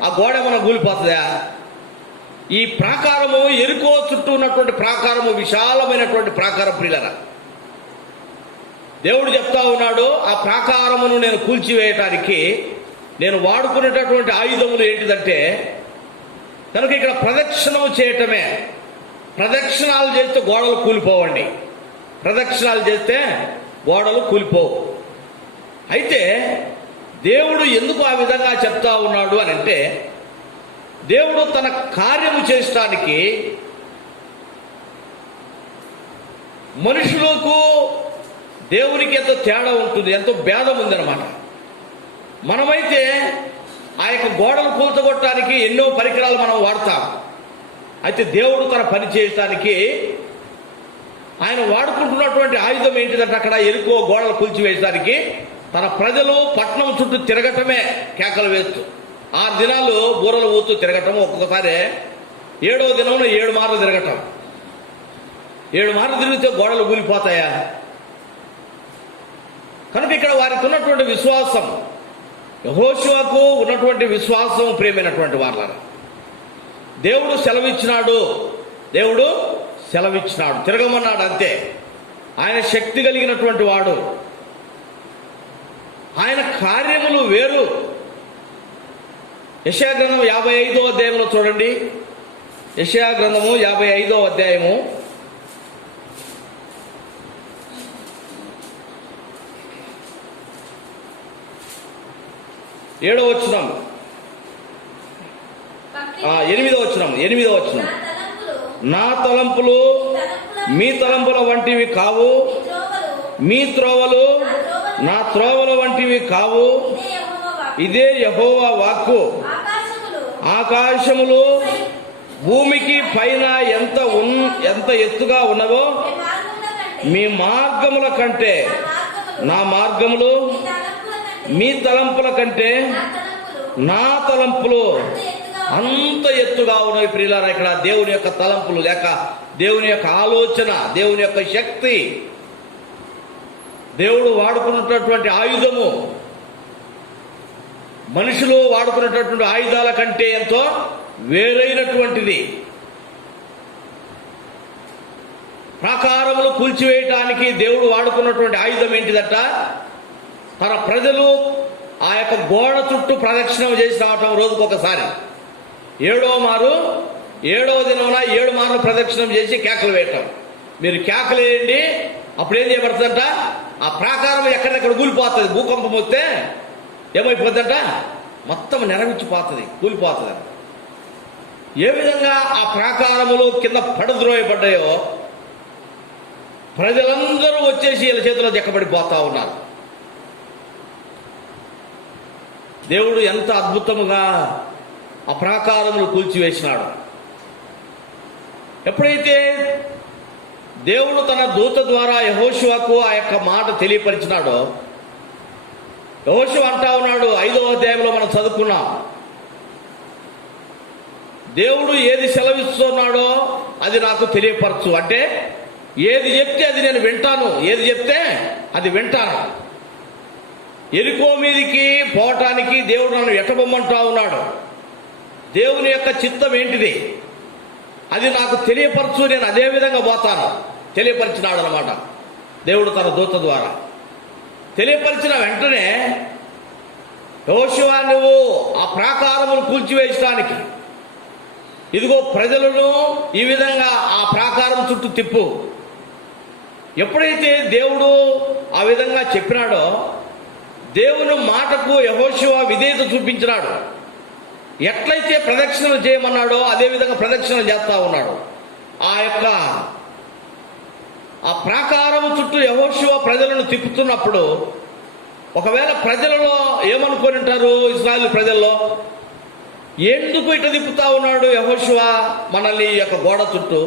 ఆ గోడ మనం కూలిపోతుందా? ఈ ప్రాకారము, ఎరుకో చుట్టూ ఉన్నటువంటి ప్రాకారము విశాలమైనటువంటి ప్రాకారం. ప్రియులారా, దేవుడు చెప్తా ఉన్నాడు, ఆ ప్రాకారమును నేను కూల్చివేయటానికి నేను వాడుకునేటటువంటి ఆయుధములు ఏంటిదంటే, కనుక ఇక్కడ ప్రదక్షిణము చేయటమే. ప్రదక్షిణాలు చేస్తే గోడలు కూలిపోవండి. ప్రదక్షిణాలు చేస్తే గోడలు కూలిపోవు. అయితే దేవుడు ఎందుకు ఆ విధంగా చెప్తా ఉన్నాడు అని అంటే, దేవుడు తన కార్యము చేయడానికి మనుషులకు దేవునికి ఎంతో తేడా ఉంటుంది, ఎంతో భేదం ఉందన్నమాట. మనమైతే ఆ యొక్క గోడలు కూల్చగొట్టడానికి ఎన్నో పరికరాలు మనం వాడతాం. అయితే దేవుడు తన పని చేయడానికి ఆయన వాడుకుంటున్నటువంటి ఆయుధం ఏంటిదంటే, అక్కడ ఎరుకో గోడలు కూల్చివేయడానికి తన ప్రజలు పట్టణం చుట్టూ తిరగటమే, కేకలు వేస్తూ 6 దినాలు బూరలు ఊతూ తిరగటం. ఒక్కొక్కసారి 7వ దినంలో 7 మార్లు తిరగటం. 7 మార్లు తిరిగితే గోడలు కూలిపోతాయా? కనుక ఇక్కడ వారికి ఉన్నటువంటి విశ్వాసం, యెహోషువకు ఉన్నటువంటి విశ్వాసం ప్రియమైనటువంటి వారలారా, దేవుడు సెలవిచ్చినాడు, తిరగమన్నాడు అంతే. ఆయన శక్తి కలిగినటువంటి వాడు, ఆయన కార్యములు వేరు. యెషయా గ్రంథం 55వ అధ్యాయంలో చూడండి. యెషయా గ్రంథము 55వ అధ్యాయము 7వ వచనం, 8వ వచనం. నా తలంపులు మీ తలంపుల వంటివి కావు, మీ త్రోవలు నా త్రోవల వంటివి కావు. ఇదే యెహోవా వాక్కు. ఆకాశములు భూమికి పైన ఎంత ఎత్తుగా ఉన్నవో మీ మార్గముల కంటే నా మార్గములు, మీ తలంపుల కంటే నా తలంపులు అంత ఎత్తుగా ఉన్నవి. ప్రియులారా, ఇక్కడ దేవుని యొక్క తలంపులు లేక దేవుని యొక్క ఆలోచన, దేవుని యొక్క శక్తి, దేవుడు వాడుకున్నటువంటి ఆయుధము మనుషులు వాడుకున్నటువంటి ఆయుధాల కంటే ఎంతో వేరైనటువంటిది. ప్రాకారములు కూల్చివేయటానికి దేవుడు వాడుకున్నటువంటి ఆయుధం ఏంటిదట? తన ప్రజలు ఆ యొక్క గోడ చుట్టూ ప్రదక్షిణం చేసి రావటం రోజుకొకసారి. 7వ దినమున 7 మార్లు ప్రదక్షిణం చేసి కేకలు వేయటం. మీరు కేకలు వేయండి, అప్పుడు ఏం చేయబడుతుందంట? ఆ ప్రాకారం ఎక్కడెక్కడ కూలిపోతుంది. భూకంపం వస్తే ఏమైపోతుందంట? మొత్తం నెరవేర్చిపోతుంది, కూలిపోతుంది. ఏ విధంగా ఆ ప్రాకారములు కింద పడద్రోయబడ్డాయో ప్రజలందరూ వచ్చేసి వీళ్ళ చేతిలో జక్కబడిపోతా ఉన్నారు. దేవుడు ఎంత అద్భుతముగా ఆ ప్రాకారములు కూల్చివేసినాడు. ఎప్పుడైతే దేవుడు తన దూత ద్వారా యెహోషువకు ఆ యొక్క మాట తెలియపరిచినాడో, యెహోషువ అంటా ఉన్నాడు, 5వ అధ్యాయంలో మనం చదువుకున్నాం, దేవుడు ఏది సెలవిస్తున్నాడో అది నాకు తెలియపరచు. అంటే ఏది చెప్తే అది నేను వింటాను, ఏది చెప్తే అది వింటాను. ఎరికో మీదికి పోవటానికి దేవుడు నన్ను ఎట్టబొమ్మంటా ఉన్నాడు. దేవుని యొక్క చిత్తం ఏంటిది అది నాకు తెలియపరచు, నేను అదే విధంగా పోతాను. తెలియపరిచినాడు అనమాట దేవుడు తన దూత ద్వారా. తెలియపరిచిన వెంటనే యెహోషువ, నువ్వు ఆ ప్రాకారమును కూల్చివేయడానికి ఇదిగో ప్రజలను ఈ విధంగా ఆ ప్రాకారం చుట్టూ తిప్పు. ఎప్పుడైతే దేవుడు ఆ విధంగా చెప్పినాడో, దేవుని మాటకు యెహోషువ విధేయత చూపించినాడు. ఎట్లయితే ప్రదక్షిణలు చేయమన్నాడో అదే విధంగా ప్రదక్షిణలు చేస్తా ఉన్నాడు. ఆ ప్రాకారం చుట్టూ యెహోషువ ప్రజలను తిప్పుతున్నప్పుడు ఒకవేళ ప్రజలలో ఏమనుకొని ఉంటారు? ఇశ్రాయేలు ప్రజల్లో, ఎందుకు ఇట్లా తిప్పుతా ఉన్నాడు యెహోషువ మనల్ని ఈ యొక్క గోడ చుట్టూ?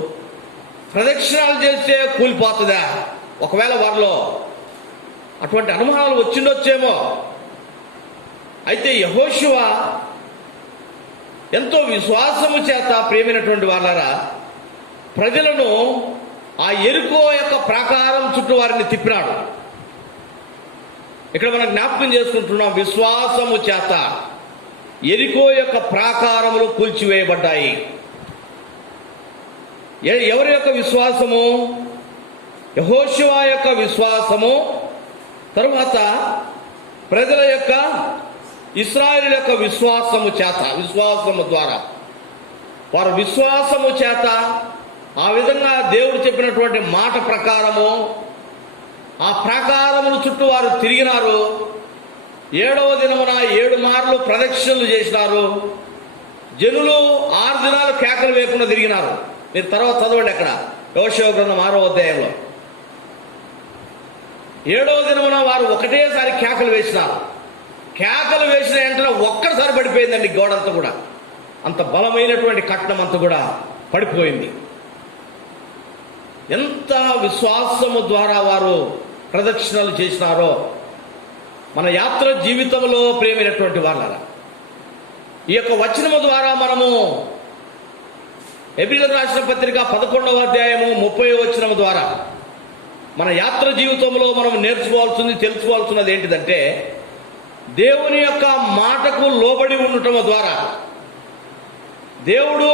ప్రదక్షిణాలు చేస్తే కూలిపోతుందా? ఒకవేళ వారిలో అటువంటి అనుమానాలు వచ్చిండొచ్చేమో. అయితే యెహోషువ ఎంతో విశ్వాసము చేత ప్రేమైనటువంటి వాళ్ళారా ప్రజలను ఆ యెరికో యొక్క ప్రాకారం చుట్టూ వారిని తిప్పినాడు. ఇక్కడ మనం జ్ఞాపకం చేసుకుంటున్నాం, విశ్వాసము చేత యెరికో యొక్క ప్రాకారములు కూల్చివేయబడ్డాయి. ఎవరి యొక్క విశ్వాసము? యెహోషువ యొక్క విశ్వాసము. తరువాత ప్రజల యొక్క, ఇశ్రాయేలు యొక్క విశ్వాసము చేత, విశ్వాసము ద్వారా, వారు విశ్వాసము చేత ఆ విధంగా దేవుడు చెప్పినటువంటి మాట ప్రకారము ఆ ప్రాకారముల చుట్టూ వారు తిరిగినారు. 7వ దినమున 7 మార్లు ప్రదక్షిణలు చేసినారు. జనులు 6 దినాలు కేకలు వేయకుండా తిరిగినారు. మీరు తర్వాత చదవండి అక్కడ యెహోషువ గ్రంథం 6వ అధ్యాయంలో. 7వ దినమున వారు ఒకటేసారి కేకలు వేసినారు. కేకలు వేసిన వెంటనే ఒక్కసారి పడిపోయిందండి గోడంతా కూడా. అంత బలమైనటువంటి కట్టడం అంతా కూడా పడిపోయింది. ఎంత విశ్వాసము ద్వారా వారు ప్రదక్షిణలు చేసినారో. మన యాత్ర జీవితంలో ప్రేమైనటువంటి వాళ్ళరా, ఈ యొక్క వచనము ద్వారా మనము హెబ్రీయులకు రాసిన పత్రిక 11వ అధ్యాయము 30వ వచనము ద్వారా మన యాత్ర జీవితంలో మనం నేర్చుకోవాల్సింది, తెలుసుకోవాల్సినది ఏంటిదంటే, దేవుని యొక్క మాటకు లోబడి ఉండటం ద్వారా దేవుడు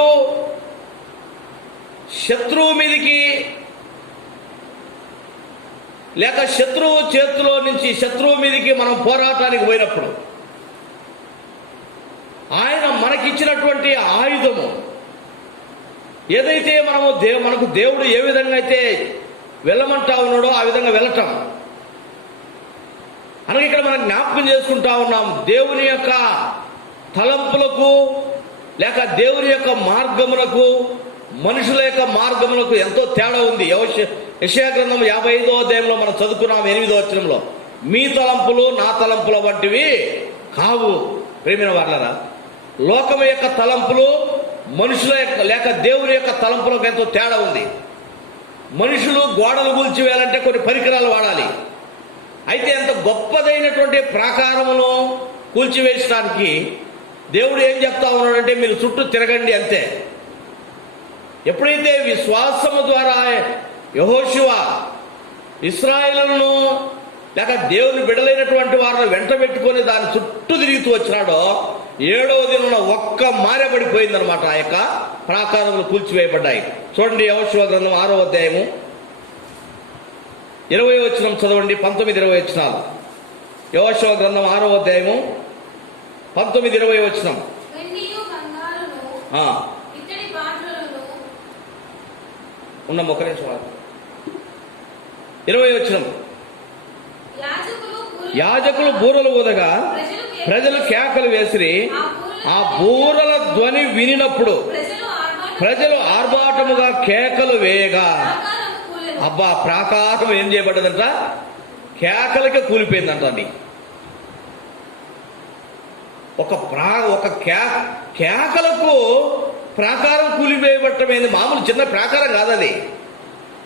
శత్రువు మీదికి లేక శత్రువు చేతిలో నుంచి శత్రువు మీదికి మనం పోరాటానికి పోయినప్పుడు ఆయన మనకిచ్చినటువంటి ఆయుధము ఏదైతే మనకు దేవుడు ఏ విధంగా అయితే వెళ్ళమంటా ఉన్నాడో ఆ విధంగా వెళ్ళటం. అనగా ఇక్కడ మనం జ్ఞాపకం చేసుకుంటా ఉన్నాం, దేవుని యొక్క తలంపులకు లేక దేవుని యొక్క మార్గములకు మనుషుల యొక్క మార్గములకు ఎంతో తేడా ఉంది. యెషయా గ్రంథం 55వ అధ్యాయంలో మనం చదువుకున్నాం 8వ వచనంలో, మీ తలంపులు నా తలంపుల వంటివి కావు. ప్రేమైన వాళ్ళరా, లోకం యొక్క తలంపులు మనుషుల యొక్క లేక దేవుని యొక్క తలంపులకు ఎంతో తేడా ఉంది. మనుషులు గోడలు కూల్చివేయాలంటే కొన్ని పరికరాలు వాడాలి. అయితే ఎంత గొప్పదైనటువంటి ప్రాకారమును కూల్చివేయడానికి దేవుడు ఏం చెప్తా ఉన్నాడంటే, మీరు చుట్టూ తిరగండి అంతే. ఎప్పుడైతే విశ్వాసము ద్వారా యెహోషువ ఇశ్రాయేలును లేక దేవుని బిడలైనటువంటి వారిని వెంట పెట్టుకొని దాని చుట్టూ తిరుగుతూ వచ్చినాడో 7వ దినం ఒక్క మారబడిపోయిందనమాట. ఆ యొక్క ప్రాకారములు కూల్చివేయబడ్డాయి. చూడండి, యెహోషువ గ్రంథం 6వ అధ్యాయము 20వ వచనం చదవండి, 19-20 వచనాలు. యెహోషువ గ్రంథం 6వ అధ్యాయము 19-20 వచనం. ఉన్నాం ఒక నిమిషం. 20వ వచనం. యాజకులు బూరలు ఊదగా ప్రజలు కేకలు వేసిరి. ఆ బూరల ధ్వని వినినప్పుడు ప్రజలు ఆర్భాటముగా కేకలు వేయగా అబ్బా, ప్రాకారం ఏం చేయబడ్డదంట? కేకలకే కూలిపోయిందంట. అండి ఒక కేకలకు ప్రాకారం కూలివేయబట్టమైంది. మామూలు చిన్న ప్రాకారం కాదది.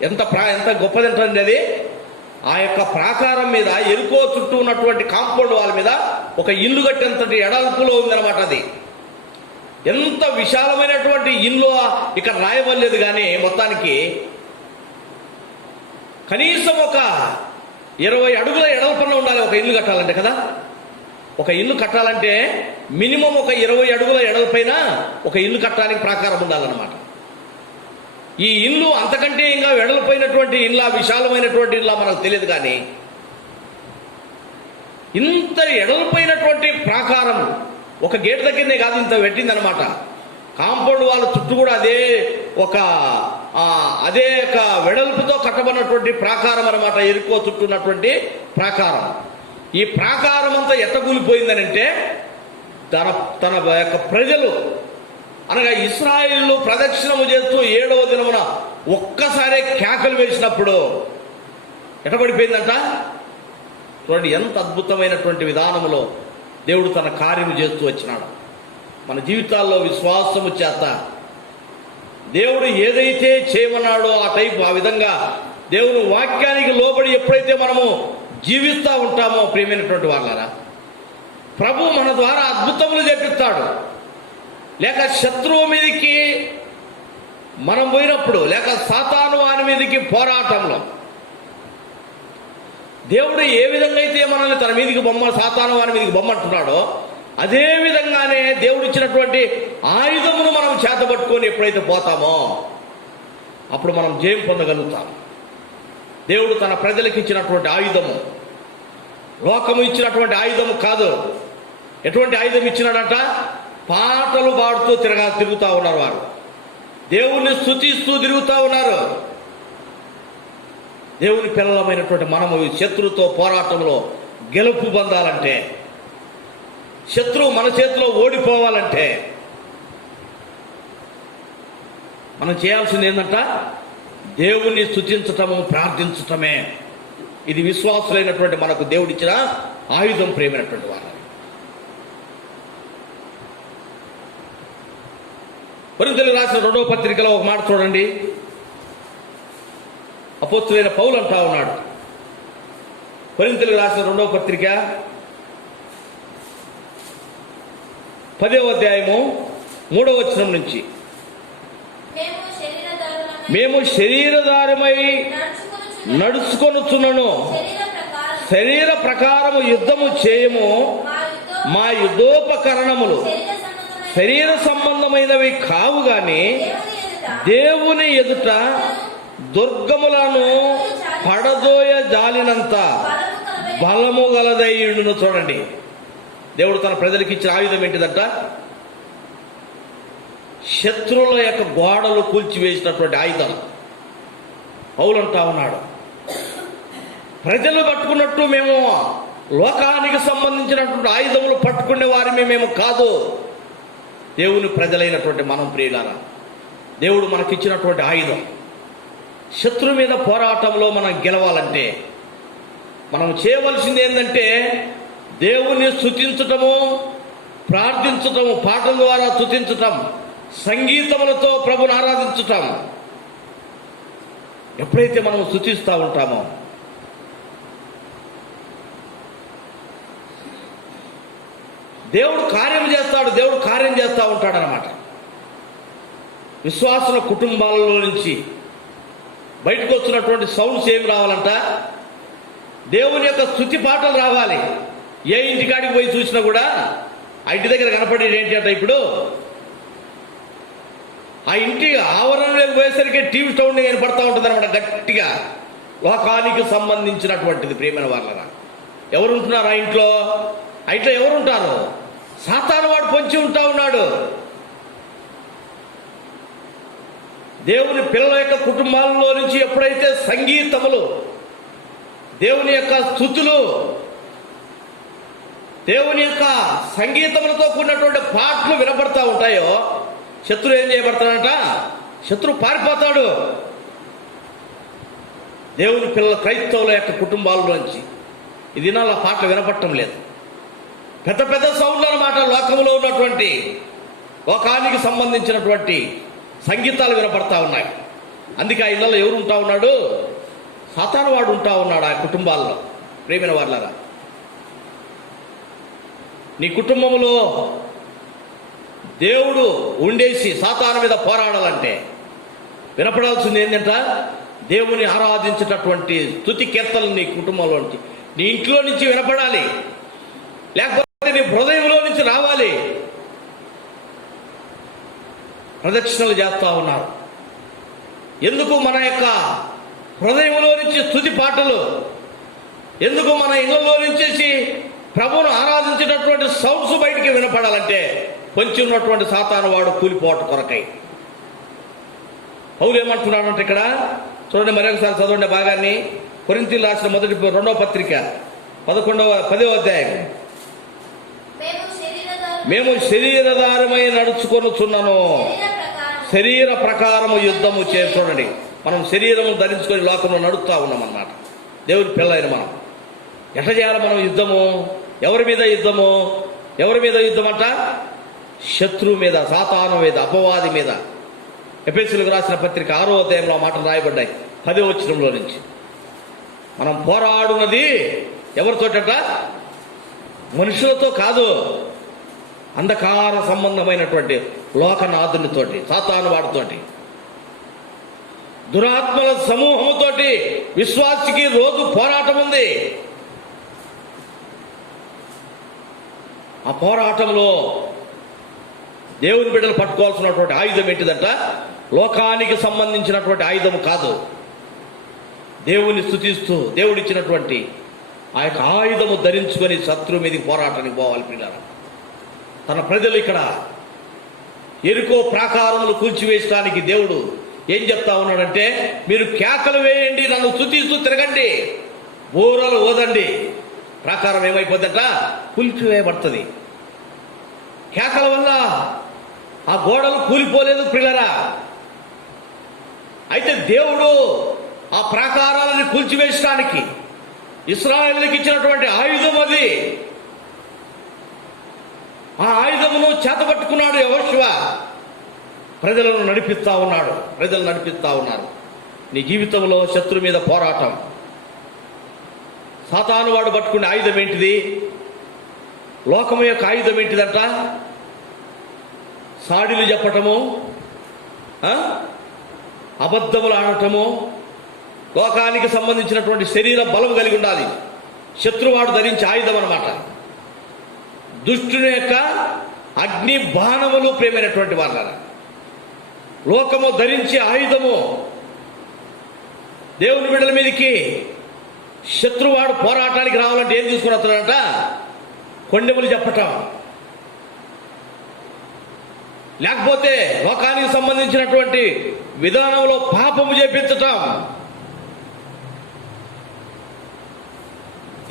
ఎంత గొప్పదంటండి అది. ఆ యొక్క ప్రాకారం మీద ఎరుకో చుట్టూ ఉన్నటువంటి కాంపౌండ్ వాళ్ళ మీద ఒక ఇల్లు కట్టేంతటి ఎడల్పులో ఉందన్నమాట. అది ఎంత విశాలమైనటువంటి ఇల్లు ఇక్కడ రాయబడలేదు, కానీ మొత్తానికి కనీసం ఒక 20 అడుగుల ఎడల్పున ఉండాలి ఒక ఇల్లు కట్టాలంటే కదా. ఒక ఇల్లు కట్టాలంటే మినిమం ఒక 20 అడుగుల ఎడల్పైన ఒక ఇల్లు కట్టడానికి ప్రాకారం ఉండాలన్నమాట. ఈ ఇల్లు అంతకంటే ఇంకా వెడల్పోయినటువంటి ఇల్లా, విశాలమైనటువంటి ఇల్లా మనకు తెలియదు, కానీ ఇంత ఎడల్పోయినటువంటి ప్రాకారం ఒక గేట్ దగ్గరనే కాదు, ఇంత పెట్టిందనమాట. కాంపౌండ్ వాళ్ళ చుట్టూ కూడా అదే ఒక వెడల్పుతో కట్టబడినటువంటి ప్రాకారం అనమాట. ఎరుకో చుట్టూ ఉన్నటువంటి ప్రాకారం. ఈ ప్రాకారం అంతా ఎట్టకూలిపోయిందనంటే తన యొక్క ప్రజలు అనగా ఇశ్రాయేలు ప్రదక్షిణము చేస్తూ 7వ దినమున ఒక్కసారే కేకలు వేసినప్పుడు ఎట్టబడిపోయిందంట. చూడండి, ఎంత అద్భుతమైనటువంటి విధానములో దేవుడు తన కార్యము చేస్తూ వచ్చినాడు. మన జీవితాల్లో విశ్వాసము చేత దేవుడు ఏదైతే చేయమన్నాడో ఆ విధంగా దేవుని వాక్యానికి లోబడి ఎప్పుడైతే మనము జీవిస్తూ ఉంటామో, ప్రియమైనటువంటి వాళ్ళారా, ప్రభు మన ద్వారా అద్భుతములు చేపిస్తాడు. లేక శత్రువు మీదకి మనం పోయినప్పుడు, లేక సాతాను వాని మీదకి పోరాటంలో దేవుడు ఏ విధంగా అయితే మనల్ని తన మీదకి సాతాను వాని మీదకి బొమ్మంటున్నాడో, అదే విధంగానే దేవుడు ఇచ్చినటువంటి ఆయుధమును మనం చేతబట్టుకొని ఎప్పుడైతే పోతామో అప్పుడు మనం జయం పొందగలుగుతాం. దేవుడు తన ప్రజలకు ఇచ్చినటువంటి ఆయుధము లోకము ఇచ్చినటువంటి ఆయుధము కాదు. ఎటువంటి ఆయుధం ఇచ్చినాడంట? పాటలు పాడుతూ తిరుగుతూ ఉన్నారు వారు. దేవుణ్ణి స్తుతిస్తూ తిరుగుతూ ఉన్నారు. దేవుని పిల్లలమైనటువంటి మనము శత్రువుతో పోరాటంలో గెలుపు పొందాలంటే, శత్రువు మన చేతిలో ఓడిపోవాలంటే మనం చేయాల్సింది ఏంటంట? దేవుణ్ణి స్తుతించటము, ప్రార్థించటమే. ఇది విశ్వాసులైనటువంటి మనకు దేవుడిచ్చిన ఆయుధం, ప్రేమైనటువంటి వారు. కొరింథీయులకు రాసిన 2వ పత్రికలో ఒక మాట చూడండి. అపోస్తలుడైన పౌలు అంటా ఉన్నాడు. కొరింథీయులకు రాసిన 2వ పత్రిక 10వ అధ్యాయము 3వ వచనం నుంచి, మేము శరీరధారమై నడుచుకొనుచున్నను, శరీర ప్రకారము యుద్ధము చేయము, మా యుద్ధోపకరణములు శరీర సంబంధమైనవి కావు గాని దేవుని ఎదుట దుర్గములను పడదోయ జాలినంత బలము గలదయ్యుండును. చూడండి, దేవుడు తన ప్రజలకు ఇచ్చిన ఆయుధం ఏంటిదంట? శత్రువుల యొక్క గోడలు కూల్చివేసినటువంటి ఆయుధం. పౌలు అంటా ఉన్నాడు, ప్రజలు పట్టుకున్నట్టు మేము లోకానికి సంబంధించినటువంటి ఆయుధములు పట్టుకునే వారిని మేము కాదు. దేవుని ప్రజలైనటువంటి మనం ప్రియులారా, దేవుడు మనకిచ్చినటువంటి ఆయుధం. శత్రు మీద పోరాటంలో మనం గెలవాలంటే మనం చేయవలసింది ఏంటంటే దేవుని స్తుతించటము, ప్రార్థించటము, పాటల ద్వారా స్తుతించటం, సంగీతములతో ప్రభుని ఆరాధించటం. ఎప్పుడైతే మనం స్తుతిస్తూ ఉంటామో దేవుడు కార్యం చేస్తాడు, దేవుడు కార్యం చేస్తూ ఉంటాడనమాట. విశ్వాసుల కుటుంబాలలో నుంచి బయటకు వచ్చినటువంటి సౌండ్స్ ఏమి రావాలంట? దేవుని యొక్క స్తుతి పాటలు రావాలి. ఏ ఇంటికాడికి పోయి చూసినా కూడా ఆ ఇంటి దగ్గర కనపడేది ఏంటి అంటే, ఇప్పుడు ఆ ఇంటి ఆవరణలోకి పోయేసరికి టీవీ సౌండ్ కనపడతా ఉంటుంది అనమాట, గట్టిగా. లోకానికి సంబంధించినటువంటిది. ప్రియమైన వాళ్ళరా, ఎవరు ఉంటున్నారు ఆ ఇంట్లో? ఆ ఇంట్లో ఎవరుంటారు? సాతాను వాడు పొంచి ఉంటా ఉన్నాడు. దేవుని పిల్లల యొక్క కుటుంబాలలో నుంచి ఎప్పుడైతే సంగీతములు, దేవుని యొక్క స్తుతులు, దేవుని యొక్క సంగీతములతో కూడినటువంటి పాటలు వినపడతా ఉంటాయో, శత్రువు ఏం చేయబడతాడంట? శత్రువు పారిపోతాడు. దేవుని పిల్లల క్రైస్తవుల యొక్క కుటుంబాల్లోంచి ఈ దినాల పాటలు వినపడటం లేదు. పెద్ద పెద్ద సౌండ్లు అన్నమాట. లోకంలో ఉన్నటువంటి, లోకానికి సంబంధించినటువంటి సంగీతాలు వినపడతా ఉన్నాయి. అందుకే ఆ ఇళ్లలో ఎవరు ఉంటా ఉన్నాడు? సాతాను వాడు ఉంటా ఉన్నాడు ఆ కుటుంబాల్లో. ప్రేమైన వాళ్ళరా, నీ కుటుంబంలో దేవుడు ఉండేసి సాతాను మీద పోరాడాలంటే వినపడాల్సింది ఏంటంట? దేవుని ఆరాధించేటటువంటి స్తుతి కీర్తనలు నీ కుటుంబంలో నుంచి, నీ ఇంట్లో నుంచి వినపడాలి. లేకపోతే నీ హృదయంలో నుంచి రావాలి. ప్రదక్షిణలు చేస్తూ ఉన్నారు. ఎందుకు మన యొక్క హృదయంలో నుంచి స్తుతి పాటలు, ఎందుకు మన ఇళ్లలో నుంచి ప్రభువును ఆరాధించేటటువంటి సౌండ్స్ బయటికి వినపడాలంటే పొంచి ఉన్నటువంటి సాతాను వాడు కూలిపోవటం కొరకై. పౌలు ఏమంటున్నాడు అంటే ఇక్కడ చూడండి, మరొకసారి చదవండి భాగాన్ని. కొరింథీయులకు రాసిన మొదటి 2వ పత్రిక 10వ అధ్యాయం. మేము శరీరధారమై నడుచుకొనుచున్నాను, శరీర ప్రకారము యుద్ధము చూడండి, మనం శరీరము ధరించుకొని లోకంలో నడుస్తూ ఉన్నాం అన్నమాట. దేవుని పిల్లలైన మనం ఎట్లా చేయాలి? మనం యుద్ధము ఎవరి మీద యుద్ధము? ఎవరి మీద యుద్ధం అంట? శత్రువు మీద, సాతాను మీద, అపవాది మీద. ఎఫెసీయులకు రాసిన పత్రిక 6వ అధ్యాయంలో ఆ మాటలు రాయబడ్డాయి 10వ వచనంలో నుంచి. మనం పోరాడున్నది ఎవరితోటట? మనుషులతో కాదు, అంధకార సంబంధమైనటువంటి లోకనాథునితోటి, సాతాను వాడితోటి, దురాత్మల సమూహముతోటి విశ్వాసికి రోజు పోరాటం ఉంది. ఆ పోరాటంలో దేవుని బిడ్డలు పట్టుకోవాల్సినటువంటి ఆయుధం ఏంటిదంట? లోకానికి సంబంధించినటువంటి ఆయుధము కాదు. దేవుని స్తుతిస్తూ దేవుడిచ్చినటువంటి ఆ యొక్క ఆయుధము ధరించుకొని శత్రువు మీదకి పోరాటానికి పోవాలి. పిల్లలు, తన ప్రజలు ఇక్కడ ఎరుకో ప్రాకారములు కూల్చివేయడానికి దేవుడు ఏం చెప్తా ఉన్నాడంటే, మీరు కేకలు వేయండి, నన్ను స్తుతిస్తూ తిరగండి, బూరలు ఊదండి. ప్రాకారం ఏమైపోద్దట? కూల్చివేయబడుతుంది. కేకల వల్ల ఆ గోడలు కూలిపోలేదు ప్రియులరా. అయితే దేవుడు ఆ ప్రాకారాలను కూల్చివేయడానికి ఇశ్రాయేలుకి ఇచ్చినటువంటి ఆయుధం అది. ఆ ఆయుధమును చేతపట్టుకున్నాడు యెహోషువ. ప్రజలను నడిపిస్తా ఉన్నాడు, ప్రజలు నడిపిస్తా ఉన్నారు. నీ జీవితంలో శత్రు మీద పోరాటం. సాతాను వాడు పట్టుకునే ఆయుధం ఏంటిది? లోకము యొక్క ఆయుధం ఏంటిదంట? సాడిలు చెప్పటము, అబద్ధములు ఆడటము, లోకానికి సంబంధించినటువంటి శరీర బలం కలిగి ఉండాలి. శత్రువాడు ధరించే ఆయుధం అన్నమాట. దుష్టుని యొక్క అగ్ని బాణములు ప్రియమైనటువంటి వాళ్ళ లోకము ధరించే ఆయుధము. దేవుని బిడ్డల మీదకి శత్రువాడు పోరాటానికి రావాలంటే ఏం తీసుకుని వస్తాడంట? కొండెములు చెప్పటం, లేకపోతే లోకానికి సంబంధించినటువంటి విధానంలో పాపము చేపించటం.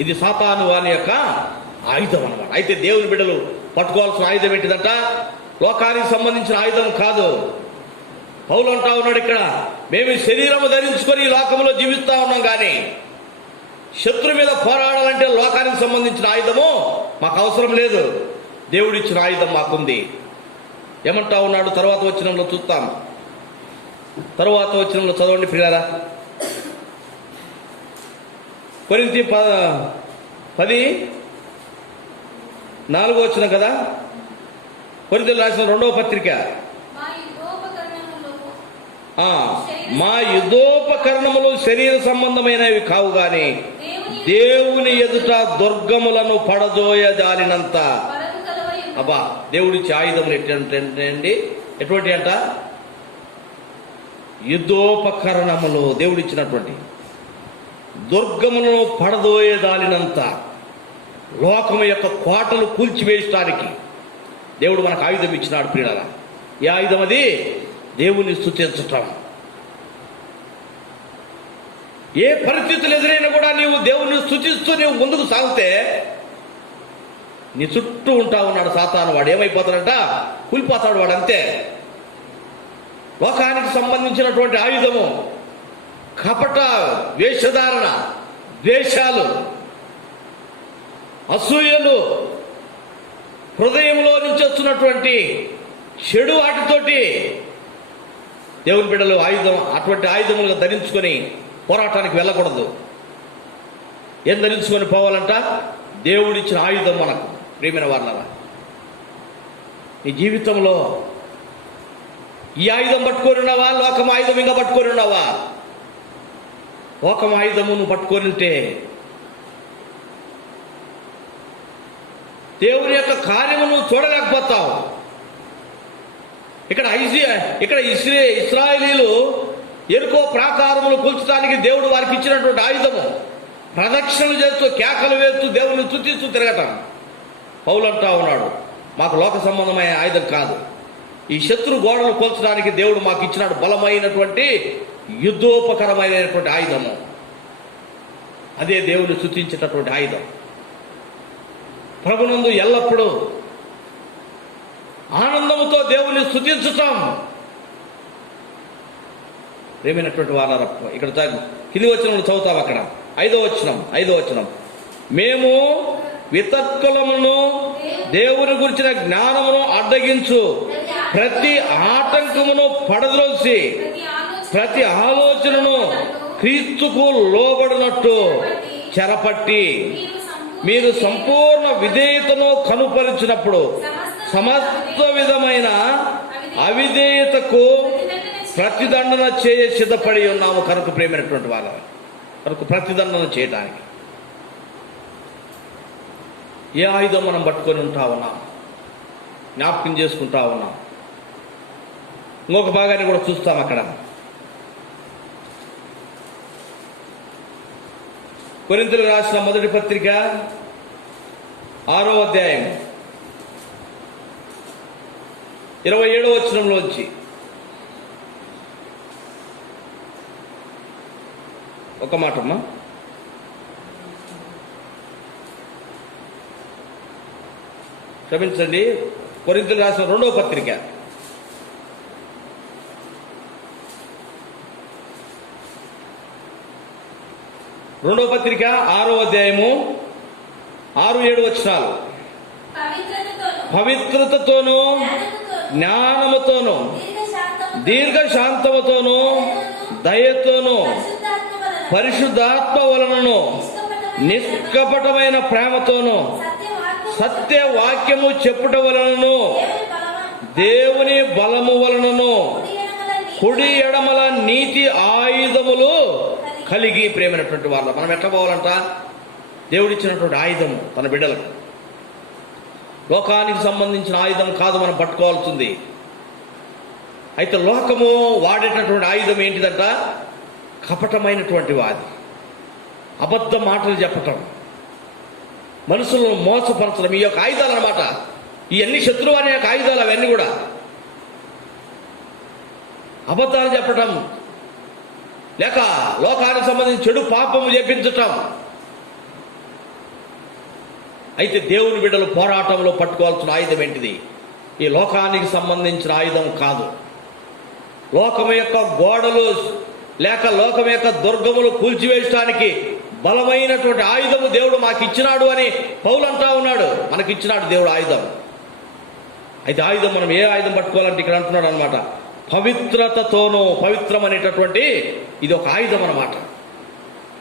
ఇది సాతాను వాని యొక్క ఆయుధం అన్నమాట. అయితే దేవుని బిడ్డలు పట్టుకోవాల్సిన ఆయుధం ఏంటిదంట? లోకానికి సంబంధించిన ఆయుధం కాదు. పౌలు అంటా ఉన్నాడు ఇక్కడ, మేము శరీరము ధరించుకొని ఈ లోకంలో జీవిస్తా ఉన్నాం, కానీ శత్రు మీద పోరాడాలంటే లోకానికి సంబంధించిన ఆయుధము మాకు అవసరం లేదు. దేవుడిచ్చిన ఆయుధం మాకుంది. ఏమంటా ఉన్నాడు? తర్వాత వచనంలో చూస్తాం. తర్వాత వచనంలో చదవండి ప్రియులారా. కొరింథీ 10:4 వచనం కదా, కొరింథీయులకు రాసిన 2వ పత్రిక. మా యుద్ధోపకరణములు శరీర సంబంధమైనవి కావు, గాని దేవుని ఎదుట దుర్గములను పడదోయజాలినంత. అబ్బా, దేవుడిచ్చే ఆయుధములు ఎటువంటి అంట? యుద్ధోపకరణములు. దేవుడిచ్చినటువంటి దుర్గములను పడదోయదాలినంత, లోకము యొక్క కోటలు కూల్చివేయడానికి దేవుడు మనకు ఆయుధం ఇచ్చినాడు ప్రియులారా. ఈ ఆయుధం అది దేవుని స్తుతించటం. ఏ పరిస్థితులు ఎదురైనా కూడా నీవు దేవుని స్తుతిస్తూ నీవు ముందుకు సాగితే నీ చుట్టూ ఉంటా ఉన్నాడు సాతాను. వాడు ఏమైపోతాడంట? కూలిపోతాడు వాడు, అంతే. లోకానికి సంబంధించినటువంటి ఆయుధము కపట వేషధారణ, ద్వేషాలు, అసూయలు, హృదయంలో నుంచి వస్తున్నటువంటి చెడు వాటితోటి దేవుని బిడ్డలు అటువంటి ఆయుధములుగా ధరించుకొని పోరాటానికి వెళ్ళకూడదు. ఏం ధరించుకొని పోవాలంట? దేవుడిచ్చిన ఆయుధం మనకు. ప్రియమైన వాళ్ళరా, నీ జీవితంలో ఈ ఆయుధం పట్టుకొని ఉన్నావా? లోకం ఆయుధం ఇంకా పట్టుకొని ఉన్నావా? లోకం ఆయుధము నువ్వు పట్టుకొని ఉంటే దేవుని యొక్క కార్యము నువ్వు చూడలేకపోతావు. ఇక్కడ ఇశ్రాయేలీలు ఎరుకో ప్రాకారములు కూల్చడానికి దేవుడు వారికి ఇచ్చినటువంటి ఆయుధము ప్రదక్షిణలు చేస్తూ కేకలు వేస్తూ దేవుని స్తుతిస్తూ తిరగటం. పౌలు అంటా ఉన్నాడు, మాకు లోక సంబంధమైన ఆయుధం కాదు, ఈ శత్రు గోడలు కూల్చడానికి దేవుడు మాకు ఇచ్చినాడు బలమైనటువంటి యుద్ధోపకరమైనటువంటి ఆయుధము. అదే దేవుని స్తుతించేటటువంటి ఆయుధం. ప్రభునందు ఎల్లప్పుడూ ఆనందముతో దేవుని స్తుతించటం. ప్రేమైనటువంటి వాళ్ళ ఇక్కడ కింది వచనం చదువుతాం. అక్కడ 5వ వచనం. మేము వితర్కులమును దేవుని గురించిన జ్ఞానమును అడ్డగించు ప్రతి ఆటంకమును పడద్రోసి ప్రతి ఆలోచనను క్రీస్తుకు లోబడినట్టు చెరపట్టి మీరు సంపూర్ణ విధేయతను కనుపరిచినప్పుడు సమస్త విధమైన అవిధేయతకు ప్రతిదండన చేయ సిద్ధపడి ఉన్నాము. కనుక ప్రేమైనటువంటి వాళ్ళ కనుక ప్రతిదండన చేయడానికి ఏ ఆయుధం మనం పట్టుకొని ఉంటా ఉన్నాం, జ్ఞాపకం చేసుకుంటా ఉన్నాం. ఇంకొక భాగాన్ని కూడా చూస్తాం. అక్కడ కొరింథీయులకు రాసిన 1వ పత్రిక 6వ అధ్యాయం 27వ వచనంలోంచి ఒక మాటమ్మా. క్షమించండి, కొరింథీయులకు రాసిన 2వ పత్రిక 6వ అధ్యాయము 6-7 వచనాలు. పవిత్రతతోనూ జ్ఞానముతోనూ దీర్ఘశాంతముతోనూ దయతోనూ పరిశుద్ధాత్మ వలనను నిష్కపటమైన ప్రేమతోనూ సత్యవాక్యము చెప్పుట వలనను దేవుని బలము వలనను కుడి ఎడమల నీతి ఆయుధములు కలిగి. ప్రేమైనటువంటి వాళ్ళు మనం ఎట్లా పోవాలంట? దేవుడిచ్చినటువంటి ఆయుధము తన బిడ్డలకు లోకానికి సంబంధించిన ఆయుధం కాదు మనం పట్టుకోవాల్సింది. అయితే లోకము వాడేటటువంటి ఆయుధం ఏంటిదంట? కపటమైనటువంటి వాది, అబద్ధ మాటలు చెప్పటం, మనుషులను మోసపరచడం, ఈ యొక్క ఆయుధాలు అన్నమాట. ఇవన్నీ శత్రువు అనే యొక్క ఆయుధాలు. అవన్నీ కూడా అబద్ధాలు చెప్పటం, లేక లోకానికి సంబంధించి చెడు పాపము చేపించటం. అయితే దేవుని బిడ్డలు పోరాటంలో పట్టుకోవాల్సిన ఆయుధం ఏంటిది? ఈ లోకానికి సంబంధించిన ఆయుధం కాదు. లోకం యొక్క గోడలు లేక లోకం యొక్క దుర్గములు కూల్చివేయడానికి బలమైనటువంటి ఆయుధము దేవుడు మాకు ఇచ్చినాడు అని పౌలు అంటా ఉన్నాడు. మనకిచ్చినాడు దేవుడు ఆయుధం. అయితే ఆయుధం మనం ఏ ఆయుధం పట్టుకోవాలంటే ఇక్కడ అంటున్నాడు అనమాట, పవిత్రతతోనూ. పవిత్రం అనేటటువంటి ఇది ఒక ఆయుధం అన్నమాట.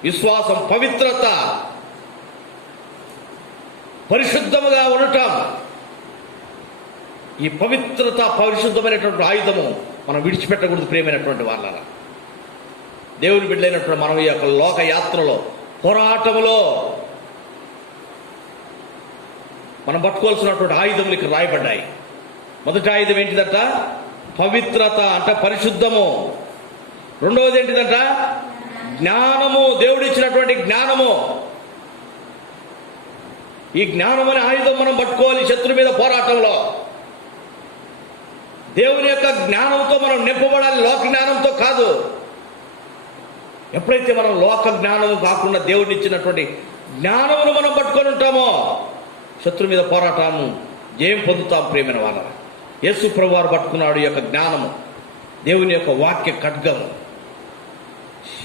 విశ్వాసం, పవిత్రత, పరిశుద్ధముగా ఉండటం. ఈ పవిత్రత, పరిశుద్ధమైనటువంటి ఆయుధము మనం విడిచిపెట్టకూడదు. ప్రియమైనటువంటి వాళ్ళ దేవుని బిడ్డలైనటువంటి మనం ఈ యొక్క లోక యాత్రలో, పోరాటములో మనం పట్టుకోవాల్సినటువంటి ఆయుధములు ఇక్కడ రాయబడ్డాయి. మొదటి ఆయుధం ఏంటిదంట? పవిత్రత, అంటే పరిశుద్ధము. రెండవది ఏంటిదంట? జ్ఞానము, దేవుడిచ్చినటువంటి జ్ఞానము. ఈ జ్ఞానం అనే ఆయుధం మనం పట్టుకోవాలి శత్రు మీద పోరాటంలో. దేవుని యొక్క జ్ఞానంతో మనం నింపబడాలి, లోక జ్ఞానంతో కాదు. ఎప్పుడైతే మనం లోక జ్ఞానము కాకుండా దేవుడిని ఇచ్చినటువంటి జ్ఞానమును మనం పట్టుకొని ఉంటామో శత్రు మీద పోరాటము జయం పొందుతాం. ప్రేమైన వాళ్ళ యేసు ప్రభువారు పట్టుకున్నాడు ఈ యొక్క జ్ఞానము, దేవుని యొక్క వాక్య ఖడ్గము.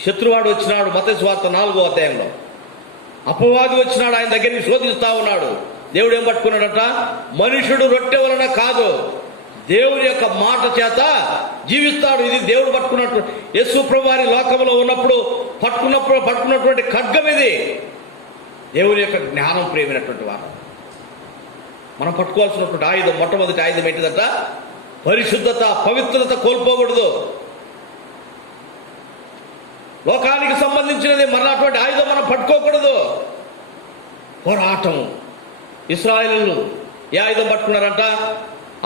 శత్రువాడు వచ్చినాడు, మత్తయి సువార్త 4వ అధ్యాయంలో అపవాది వచ్చినాడు, ఆయన దగ్గరికి శోధిస్తా ఉన్నాడు. దేవుడు ఏం పట్టుకున్నాడట? మనుషుడు రొట్టె వలన కాదు, దేవుని యొక్క మాట చేత జీవిస్తాడు. ఇది దేవుడు పట్టుకున్నట్టు యేసు ప్రభువారి లోకంలో ఉన్నప్పుడు పట్టుకున్నటువంటి ఖడ్గం ఇది, దేవుని యొక్క జ్ఞానం. ప్రేమైనటువంటి వారు మనం పట్టుకోవాల్సినటువంటి ఆయుధం, మొట్టమొదటి ఆయుధం ఏంటిదంట? పరిశుద్ధత, పవిత్రత కోల్పోకూడదు. లోకానికి సంబంధించినది మరలాటువంటి ఆయుధం మనం పట్టుకోకూడదు. పోరాటము. ఇశ్రాయేలీయులు ఏ ఆయుధం పట్టుకున్నారంట?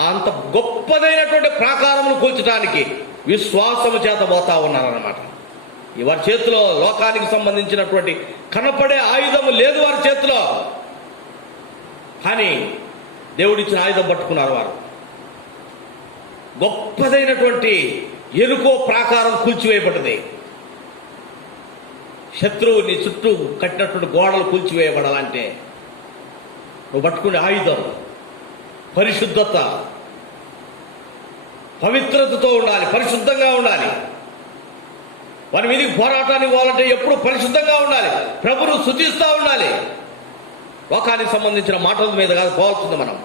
అంత గొప్పదైనటువంటి ప్రాకారమును కూల్చడానికి విశ్వాసము చేత పోతా ఉన్నారన్నమాట. వారి చేతిలో లోకానికి సంబంధించినటువంటి కనపడే ఆయుధము లేదు వారి చేతిలో, కానీ దేవుడిచ్చిన ఆయుధం పట్టుకున్నారు వారు. గొప్పదైనటువంటి ఎరుకో ప్రాకారం కూల్చివేయబడ్డది. శత్రువుని చుట్టూ కట్టినటువంటి గోడలు కూల్చివేయబడాలంటే నువ్వు పట్టుకునే ఆయుధం పరిశుద్ధత, పవిత్రతతో ఉండాలి, పరిశుద్ధంగా ఉండాలి. వారి మీదకి పోరాటానికి పోవాలంటే ఎప్పుడు పరిశుద్ధంగా ఉండాలి, ప్రభువును స్తుతిస్తూ ఉండాలి. లోకానికి సంబంధించిన మాటల మీద కాదు పోవాల్సింది మనం.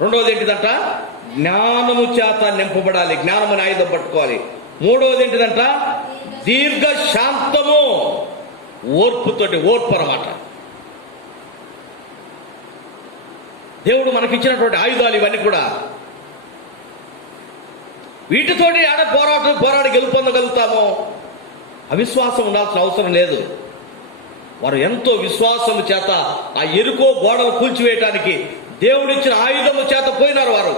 రెండవది ఏంటిదంట? జ్ఞానము చేత నింపబడాలి, జ్ఞానం అనే ఆయుధం పట్టుకోవాలి. మూడవది ఏంటిదంట? దీర్ఘ శాంతము, ఓర్పుతోటి, ఓర్పు అన్నమాట. దేవుడు మనకిచ్చినటువంటి ఆయుధాలు ఇవన్నీ కూడా. వీటితోటి ఆడ పోరాడి గెలుపొందగలుగుతామో? అవిశ్వాసం ఉండాల్సిన అవసరం లేదు. వారు ఎంతో విశ్వాసము చేత ఆ ఎరుకో గోడలు కూల్చివేయటానికి దేవుడిచ్చిన ఆయుధము చేత పోయినారు వారు.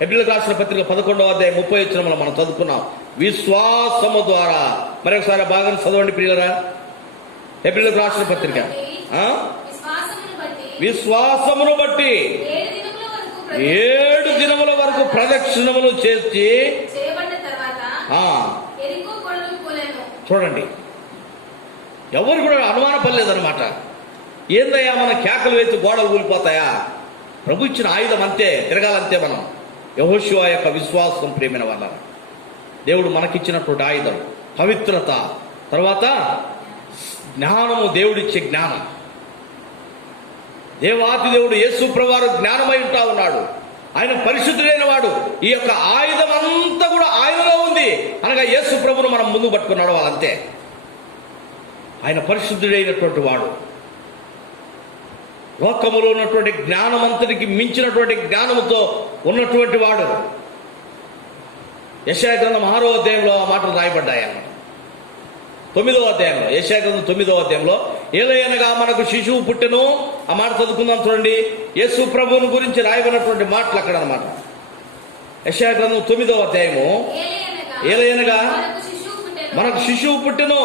హెబ్రీయులకు రాసిన పత్రిక 11వ అధ్యాయం 30వ వచనంలో మనం చదువుకున్నాం, విశ్వాసము ద్వారా. మరొకసారి బాగా చదవండి ప్రియులరా. హెబ్రీయులకు రాసిన పత్రిక, విశ్వాసమును బట్టి 7 దినముల వరకు ప్రదక్షిణములు చేసి చూడండి. ఎవరు కూడా అనుమాన పడలేదన్నమాట. ఏందయ్యా మన కేకలు వేసి గోడలు కూలిపోతాయా? ప్రభు ఇచ్చిన ఆయుధం అంతే, తిరగాలంతే మనం. యెహోషువ యొక్క విశ్వాసం. ప్రేమైన వాళ్ళ దేవుడు మనకిచ్చినటువంటి ఆయుధం పవిత్రత, తర్వాత జ్ఞానము, దేవుడిచ్చే జ్ఞానం. దేవాతి దేవుడు యేసు ప్రభువారు జ్ఞానమై ఉంటా ఉన్నాడు. ఆయన పరిశుద్ధుడైన వాడు. ఈ యొక్క ఆయుధం అంతా కూడా ఆయనలో ఉంది అనగా యేసు ప్రభువును మనం ముందు పట్టుకున్నాడు వాళ్ళంతే. ఆయన పరిశుద్ధుడైనటువంటి వాడు. లోకములో ఉన్నటువంటి జ్ఞానమంతటికి మించినటువంటి జ్ఞానముతో ఉన్నటువంటి వాడు. యెషయా గ్రంథం 6వ అధ్యాయంలో ఆ మాటలు రాయబడ్డాయి అన్నమాట. 9వ అధ్యాయంలో, యెషయా గ్రంథం 9వ అధ్యాయంలో, ఏలయనగా మనకు శిశువు పుట్టెను, ఆ మాట చదువుకుందాం చూడండి. యేసు ప్రభువుని గురించి రాయబడినటువంటి మాటలు అక్కడ అన్నమాట. యెషయా గ్రంథం 9వ అధ్యాయము. ఏలయనగా మనకు శిశువు పుట్టెను,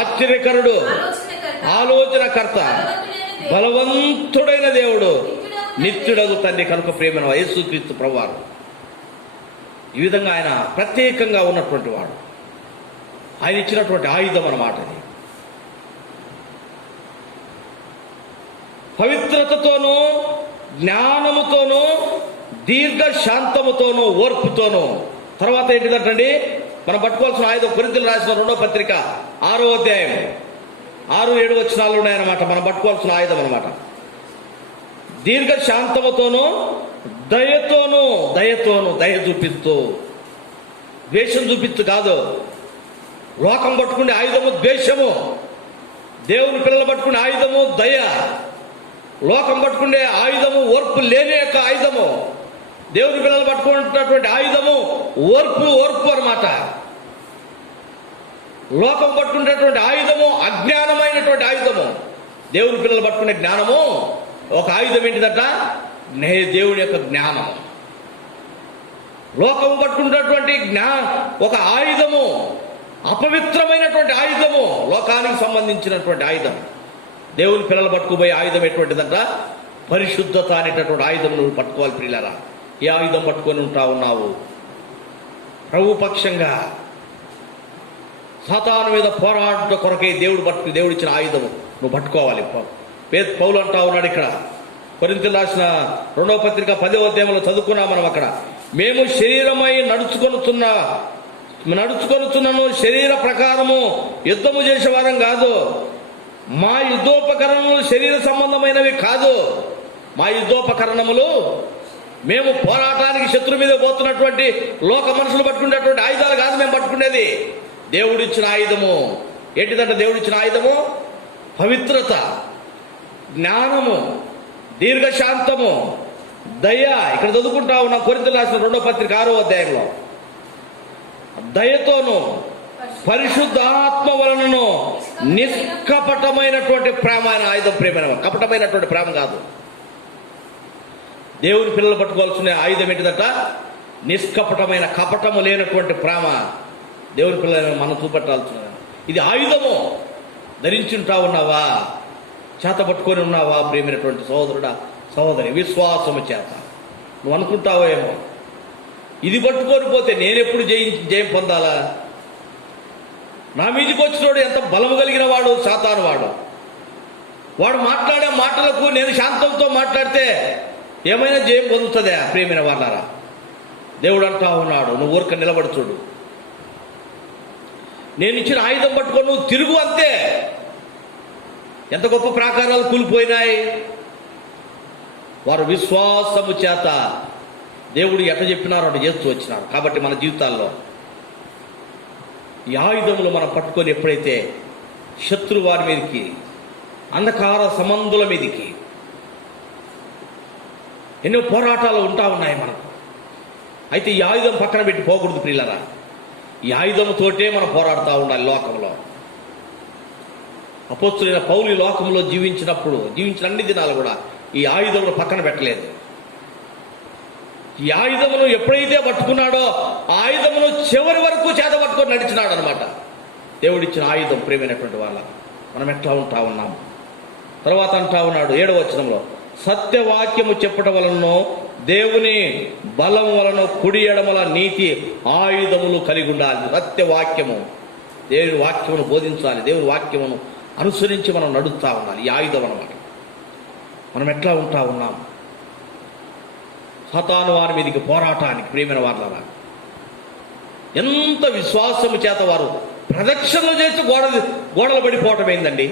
ఆశ్చర్యకరుడు, ఆలోచనకర్త, బలవంతుడైన దేవుడు, నిత్యుడగు తండ్రి కనుక ప్రేమైన యేసుక్రీస్తు ప్రభువారు. ఈ విధంగా ఆయన ప్రత్యేకంగా ఉన్నటువంటి వాడు. ఆయన ఇచ్చినటువంటి ఆయుధం అన్నమాట అది. పవిత్రతతోనూ, జ్ఞానముతోనూ, దీర్ఘ శాంతముతోనూ, ఓర్పుతోనూ. తర్వాత ఏంటిదంటండి మనం పట్టుకోవాల్సిన ఆయుధం? కొరింథీయులకు రాసిన 2వ పత్రిక 6వ అధ్యాయం 6-7 వచనాలు ఉన్నాయన్నమాట. మనం పట్టుకోవాల్సిన ఆయుధం అన్నమాట. దీర్ఘ శాంతముతోనూ, దయతోనూ, దయ చూపిస్తూ, ద్వేషం చూపిస్తూ కాదు. లోకం పట్టుకునే ఆయుధము ద్వేషము, దేవుని పిల్లలు పట్టుకునే ఆయుధము దయ. లోకం పట్టుకునే ఆయుధము ఓర్పు లేని యొక్క ఆయుధము. దేవుని పిల్లలు పట్టుకున్నటువంటి ఆయుధము ఓర్పు అన్నమాట. లోకం పట్టుకునేటువంటి ఆయుధము అజ్ఞానమైనటువంటి ఆయుధము. దేవుని పిల్లలు పట్టుకునే జ్ఞానము ఒక ఆయుధం ఏంటిదట? దేవుని యొక్క జ్ఞానం. లోకం పట్టుకున్నటువంటి ఒక ఆయుధము అపవిత్రమైనటువంటి ఆయుధము, లోకానికి సంబంధించినటువంటి ఆయుధం. దేవుని పిల్లలు పట్టుకుపోయే ఆయుధం ఎటువంటిదంట? పరిశుద్ధత అనేటటువంటి ఆయుధం నువ్వు పట్టుకోవాలి ప్రియులారా. ఏ ఆయుధం పట్టుకొని ఉన్నావు? ప్రభు పక్షంగా సాతాను మీద పోరాట కొరకై దేవుడిచ్చిన ఆయుధము నువ్వు పట్టుకోవాలి. పౌలు అంటా ఉన్నాడు ఇక్కడ కొరింథీయులకు రాసిన 2వ పత్రిక 10వ అధ్యాయంలో చదువుకున్నాం మనం. అక్కడ మేము శరీరమై నడుచుకొనుచున్నను శరీర ప్రకారము యుద్ధము చేసేవారం కాదు. మా యుద్ధోపకరణములు శరీర సంబంధమైనవి కాదు. మా యుద్ధోపకరణములు మేము పోరాటానికి శత్రు మీద పోతున్నటువంటి లోక మనుషులు పట్టుకునేటువంటి ఆయుధాలు కాదు మేము పట్టుకునేది. దేవుడిచ్చిన ఆయుధము ఏంటిదంటే? దేవుడిచ్చిన ఆయుధము పవిత్రత, జ్ఞానము, దీర్ఘశాంతము, దయ. ఇక్కడ చదువుకుంటా ఉన్నాం కొరింథీయులకు రాసిన 2వ పత్రిక 6వ అధ్యాయంలో. దయతోను, పరిశుద్ధాత్మ వలనను నిష్కపటమైనటువంటి ప్రేమ ఆయన ఆయుధం. ప్రేమ కపటమైనటువంటి ప్రేమ కాదు. దేవుని పిల్లలు పట్టుకోవాల్సిన ఆయుధం ఏంటిదట? నిష్కపటమైన, కపటము లేనటువంటి ప్రేమ దేవుని పిల్లలను మనం చూపెట్టాల్సిన ఇది ఆయుధము. ధరించుంటా ఉన్నావా? చేత పట్టుకొని ఉన్నావా? ప్రేమైనటువంటి సహోదరుడా, సహోదరి, విశ్వాసము చేత. నువ్వు అనుకుంటావో ఏమో ఇది పట్టుకొని పోతే నేనెప్పుడు జయం పొందాలా? నా మీదకి వచ్చినోడు ఎంత బలము కలిగిన వాడు సాతాను వాడు. వాడు మాట్లాడే మాటలకు నేను శాంతంతో మాట్లాడితే ఏమైనా జయం పొందుతుందా? ప్రేమైన వాళ్ళారా, దేవుడు అంటా ఉన్నాడు నువ్వు ఊరిక నిలబడి చూడు. నేను ఇచ్చిన ఆయుధం పట్టుకొని నువ్వు తిరుగు, అంతే. ఎంత గొప్ప ప్రాకారాలు కూలిపోయినాయి. వారు విశ్వాసము చేత దేవుడు ఎట చెప్పినారో అటు చేస్తూ వచ్చినారు. కాబట్టి మన జీవితాల్లో ఈ ఆయుధములు మనం పట్టుకొని ఎప్పుడైతే శత్రు వారి మీదకి, అంధకార సంబంధుల మీదకి ఎన్నో పోరాటాలు ఉంటా ఉన్నాయి మనకు. అయితే ఈ ఆయుధం పక్కన పెట్టి పోకూడదు ప్రియులరా. ఈ ఆయుధంతోటే మనం పోరాడుతూ ఉండాలి లోకంలో. అపోస్తలుడైన పౌలు ఈ లోకంలో జీవించిన అన్ని దినాలు కూడా ఈ ఆయుధమును పక్కన పెట్టలేదు. ఈ ఆయుధమును ఎప్పుడైతే పట్టుకున్నాడో ఆ ఆయుధమును చివరి వరకు చేత పట్టుకొని నడిచినాడు అనమాట. దేవుడిచ్చిన ఆయుధం. ప్రేమైనటువంటి వాళ్ళ మనం ఎట్లా ఉంటా ఉన్నాము? తర్వాత అంటా ఉన్నాడు 7వ వచనంలో, సత్యవాక్యము చెప్పటం వలన దేవుని బలం వలన కుడి ఎడమల నీతి ఆయుధములు కలిగి ఉండాలి. సత్యవాక్యము, దేవుని వాక్యమును బోధించాలి. దేవుని వాక్యమును అనుసరించి మనం నడుస్తూ ఉండాలి. ఈ ఆయుధం అన్నమాట. మనం ఎట్లా ఉంటా ఉన్నాం? సాతాను వారి మీదకి పోరాటానికి ప్రేమైన వాళ్ళ ఎంత విశ్వాసము చేత వారు ప్రదక్షిణలు చేసి గోడలు పడిపోవటం ఏందండి?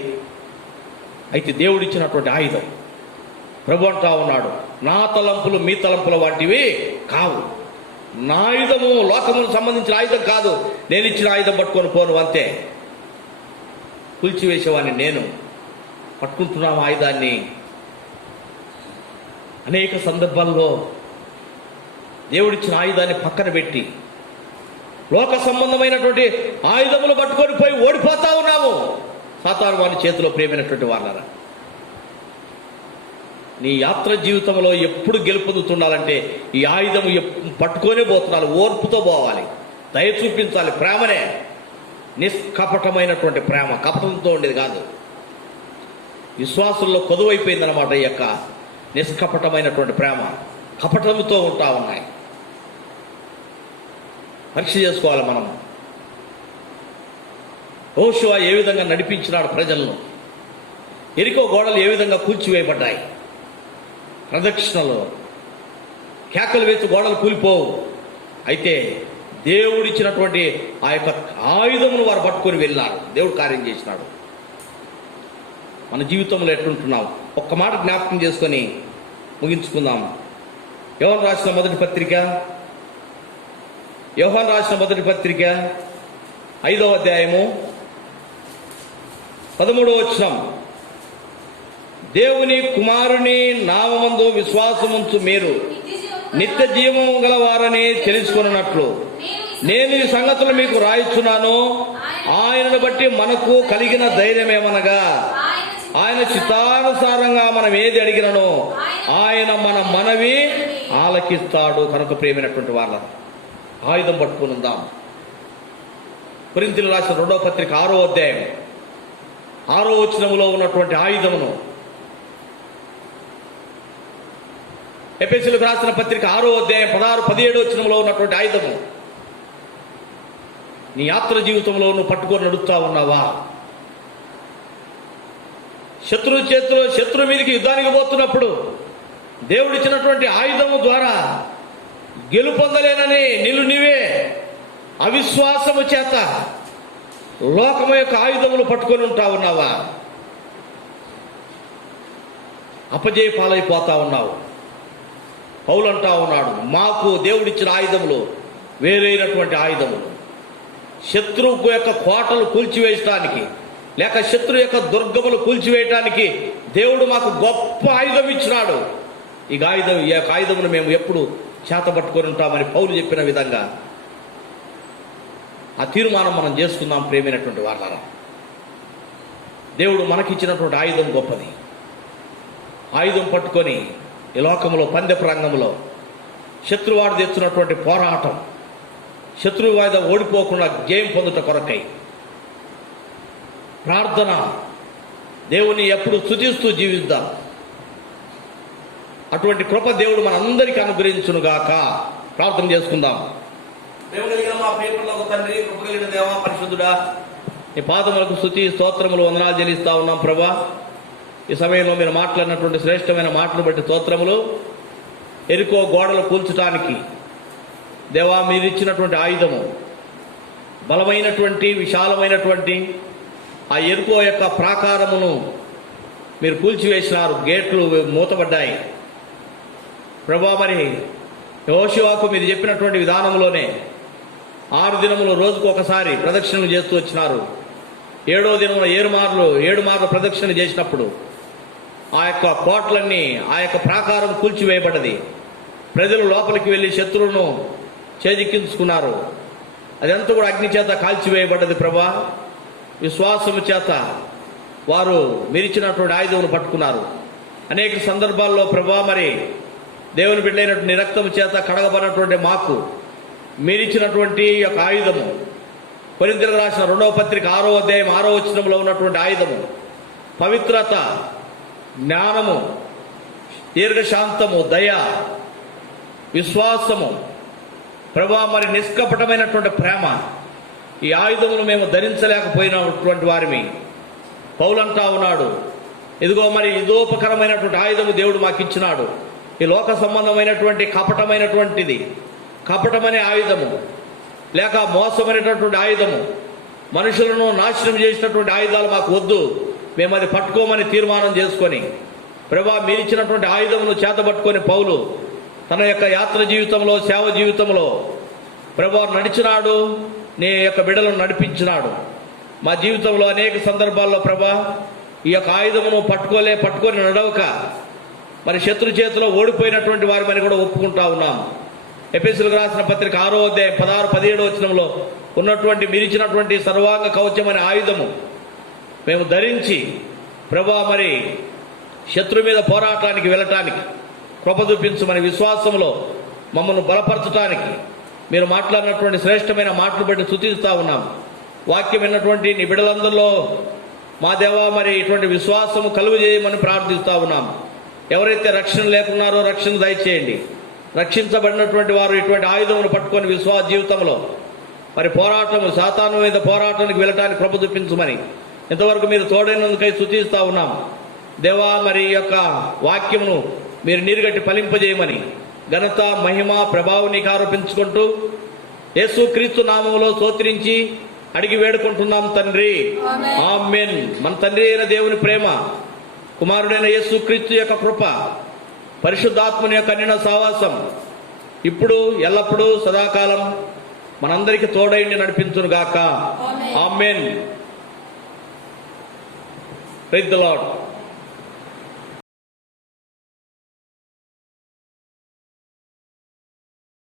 అయితే దేవుడిచ్చినటువంటి ఆయుధం. ప్రభు అంటా ఉన్నాడు, నా తలంపులు మీ తలంపుల వంటివి కావు. నా ఆయుధము లోకములకు సంబంధించిన ఆయుధం కాదు. నేను ఇచ్చిన ఆయుధం పట్టుకొని పోను, అంతే. కూల్చివేసేవాడిని నేను. పట్టుకుంటున్నాము ఆయుధాన్ని. అనేక సందర్భాల్లో దేవుడిచ్చిన ఆయుధాన్ని పక్కన పెట్టి లోక సంబంధమైనటువంటి ఆయుధములు పట్టుకొని పోయి ఓడిపోతా ఉన్నాము సాతాను వాని చేతిలో. ప్రేమైనటువంటి వాళ్ళరా, నీ యాత్ర జీవితంలో ఎప్పుడు గెలుపొందుతుండాలంటే ఈ ఆయుధము పట్టుకొనే పోతున్నాను. ఓర్పుతో పోవాలి, దయ చూపించాలి. ప్రేమనే, నిష్కపటమైనటువంటి ప్రేమ, కపటంతో ఉండేది కాదు. విశ్వాసుల్లో కొదువైపోయిందన్నమాట ఈ యొక్క నిష్కపటమైనటువంటి ప్రేమ. కపటముతో ఉంటా ఉన్నాయి. పరీక్ష చేసుకోవాలి మనం. యెహోషువ ఏ విధంగా నడిపించినాడు ప్రజలను, ఎరికో గోడలు ఏ విధంగా కూల్చివేయబడ్డాయి. ప్రదక్షిణలో కేకలు వేసి గోడలు కూలిపోవు. అయితే దేవుడిచ్చినటువంటి ఆ యొక్క ఆయుధమును వారు పట్టుకొని వెళ్ళారు. దేవుడు కార్యం చేసినాడు. మన జీవితంలో ఎట్లుంటున్నాం ఒక్క మాట జ్ఞాపకం చేసుకొని ముగించుకుందాం. యోహాను రాసిన మొదటి పత్రిక 5వ అధ్యాయము 13వ వచనం. దేవుని కుమారుని నామమందు విశ్వాసముంచు మీరు నిత్య జీవము గలవారని తెలుసుకున్నట్లు నేను ఈ సంగతులు మీకు రాయిచున్నాను. ఆయనను బట్టి మనకు కలిగిన ధైర్యమేమనగా ఆయన చిత్తానుసారంగా మనం ఏది అడిగిననో ఆయన మన మనవి ఆలకిస్తాడు. కనుక ప్రేమైనటువంటి వాళ్ళ ఆయుధం పట్టుకుని ఉందాం. కొరింథీయులకు రాసిన 2వ పత్రిక 6వ అధ్యాయం 6వ వచనములో ఉన్నటువంటి ఆయుధమును, ఎఫెసీయులకు రాసిన పత్రిక 6వ అధ్యాయం 16-17 వచనంలో ఉన్నటువంటి ఆయుధము నీ యాత్ర జీవితంలో నువ్వు పట్టుకొని నడుస్తా ఉన్నావా? శత్రువు చేతిలో శత్రువు మీదకి యుద్ధానికి పోతున్నప్పుడు దేవుడిచ్చినటువంటి ఆయుధము ద్వారా గెలుపొందలేనని నీవే అవిశ్వాసము చేత లోకము యొక్క ఆయుధములు పట్టుకొని ఉంటా ఉన్నావా? అపజయ పాలైపోతా ఉన్నావు. పౌలు అంటా ఉన్నాడు, మాకు దేవుడిచ్చిన ఆయుధములు వేరైనటువంటి ఆయుధములు. శత్రువు యొక్క కోటలు కూల్చివేయటానికి, లేక శత్రు యొక్క దుర్గములు కూల్చివేయటానికి దేవుడు మాకు గొప్ప ఆయుధం ఇచ్చినాడు. ఈ యొక్క ఆయుధమును మేము ఎప్పుడు చేతపట్టుకొని ఉంటామని పౌలు చెప్పిన విధంగా ఆ తీర్మానం మనం చేసుకుందాం. ప్రేమైనటువంటి వాళ్ళారా, దేవుడు మనకిచ్చినటువంటి ఆయుధం గొప్పది. ఆయుధం పట్టుకొని ఈ లోకంలో పందెపు రంగంలో శత్రువాడు తెచ్చినటువంటి పోరాటం, శత్రువు మీద ఓడిపోకుండా జయం పొందుట కొరకై ప్రార్థన, దేవుని ఎప్పుడు స్తుతిస్తూ జీవిద్దాం. అటువంటి కృప దేవుడు మనందరికీ అనుగ్రహించునుగాక. ప్రార్థన చేసుకుందాం. దేవుడిగా మా ప్రియపరలోక తండ్రి, కృప కలిగిన దేవా, పరిశుద్ధుడా, నీ పాదములకు స్తుతి స్తోత్రములు వందనాలు చెల్లిస్తా ఉన్నాం ప్రభా. ఈ సమయంలో మీరు మాట్లాడినటువంటి శ్రేష్టమైన మాటలు బట్టి స్తోత్రములు. ఎరికో గోడలు కూల్చటానికి దేవా మీరు ఇచ్చినటువంటి ఆయుధము బలమైనటువంటి విశాలమైనటువంటి ఆ ఎరుకో యొక్క ప్రాకారమును మీరు కూల్చివేసినారు. గేట్లు మూతబడ్డాయి ప్రభా. మరి యెహోషువకు మీరు చెప్పినటువంటి విధానంలోనే 6 దినములు రోజుకు ఒకసారి ప్రదక్షిణలు చేస్తూ వచ్చినారు. 7వ దినంలో 7 మార్లు ప్రదక్షిణ చేసినప్పుడు ఆ యొక్క కోటలన్నీ, ఆ యొక్క ప్రాకారం కూల్చివేయబడ్డది. ప్రజలు లోపలికి వెళ్ళి శత్రువును చేజిక్కించుకున్నారు. అదంతా కూడా అగ్ని చేత కాల్చివేయబడ్డది ప్రభా. విశ్వాసము చేత వారు మీరిచ్చినటువంటి ఆయుధమును పట్టుకున్నారు. అనేక సందర్భాల్లో ప్రభా మరి దేవుని బిడ్డైనటువంటి నిరక్తము చేత కడగబడినటువంటి మాకు మీరిచ్చినటువంటి యొక్క ఆయుధము, కొరింథీయులకు రాసిన 2వ పత్రిక 6వ అధ్యాయం 6వ వచనంలో ఉన్నటువంటి ఆయుధము పవిత్రత, జ్ఞానము, దీర్ఘశాంతము, దయ, విశ్వాసము ప్రభా మరి నిష్కపటమైనటువంటి ప్రేమ. ఈ ఆయుధమును మేము ధరించలేకపోయినటువంటి వారిని పౌలు అంటా ఉన్నాడు, ఇదిగో మరి ఇదోపకరమైనటువంటి ఆయుధము దేవుడు మాకు ఇచ్చినాడు. ఈ లోక సంబంధమైనటువంటి కపటమైనటువంటిది, కపటమనే ఆయుధము, లేక మోసమైనటువంటి ఆయుధము, మనుషులను నాశనం చేసినటువంటి ఆయుధాలు మాకు వద్దు. మేము అది పట్టుకోమని తీర్మానం చేసుకొని ప్రభా మీరిచ్చినటువంటి ఆయుధమును చేతబట్టుకొని పౌలు తన యొక్క యాత్ర జీవితంలో, సేవ జీవితంలో ప్రభా నడిచినాడు. నీ యొక్క బిడ్డలను నడిపించినాడు. మా జీవితంలో అనేక సందర్భాల్లో ప్రభా ఈ యొక్క ఆయుధమును పట్టుకొని నడవక మరి శత్రు చేతిలో ఓడిపోయినటువంటి వారి మరి కూడా ఒప్పుకుంటా ఉన్నాం. ఎఫెసీయులకు రాసిన పత్రిక 6వ అధ్యాయం 16-17 వచనంలో ఉన్నటువంటి మీరిచ్చినటువంటి సర్వాంగ కవచం అనే ఆయుధము మేము ధరించి ప్రభువా మరి శత్రు మీద పోరాటానికి వెళ్ళటానికి కృప చూపించమని విశ్వాసంలో మమ్మల్ని బలపరచడానికి మీరు మాట్లాడినటువంటి శ్రేష్టమైన మాటలు బట్టి స్తుతిస్తా ఉన్నాం. వాక్యం విన్నటువంటి నీ బిడ్డలందరిలో మా దేవా మరి ఇటువంటి విశ్వాసము కలుగు చేయమని ప్రార్థిస్తా ఉన్నాం. ఎవరైతే రక్షణ లేకున్నారో రక్షణ దయచేయండి. రక్షించబడినటువంటి వారు ఇటువంటి ఆయుధమును పట్టుకొని విశ్వాస జీవితంలో మరి పోరాటము సాతాను మీద పోరాటానికి వెళ్ళటానికి కృప చూపించమని ఇంతవరకు మీరు తోడైనందుకై స్తుతిస్తా ఉన్నాం. దేవా మరి ఈ యొక్క వాక్యమును మీరు నీరుగట్టి ఫలింపజేయమని ఘనత మహిమ ప్రభావం నీకు ఆరోపించుకుంటూ యేసుక్రీస్తు నామములో స్తోత్రించి అడిగి వేడుకుంటున్నాం తండ్రి, ఆమేన్. మన తండ్రి అయిన దేవుని ప్రేమ, కుమారుడైన యేసుక్రీస్తు యొక్క కృప, పరిశుద్ధాత్మని యొక్క అన్యోన్య సహవాసం ఇప్పుడు ఎల్లప్పుడూ సదాకాలం మనందరికీ తోడైండి నడిపించును గాక. ఆమేన్. Praise the lord.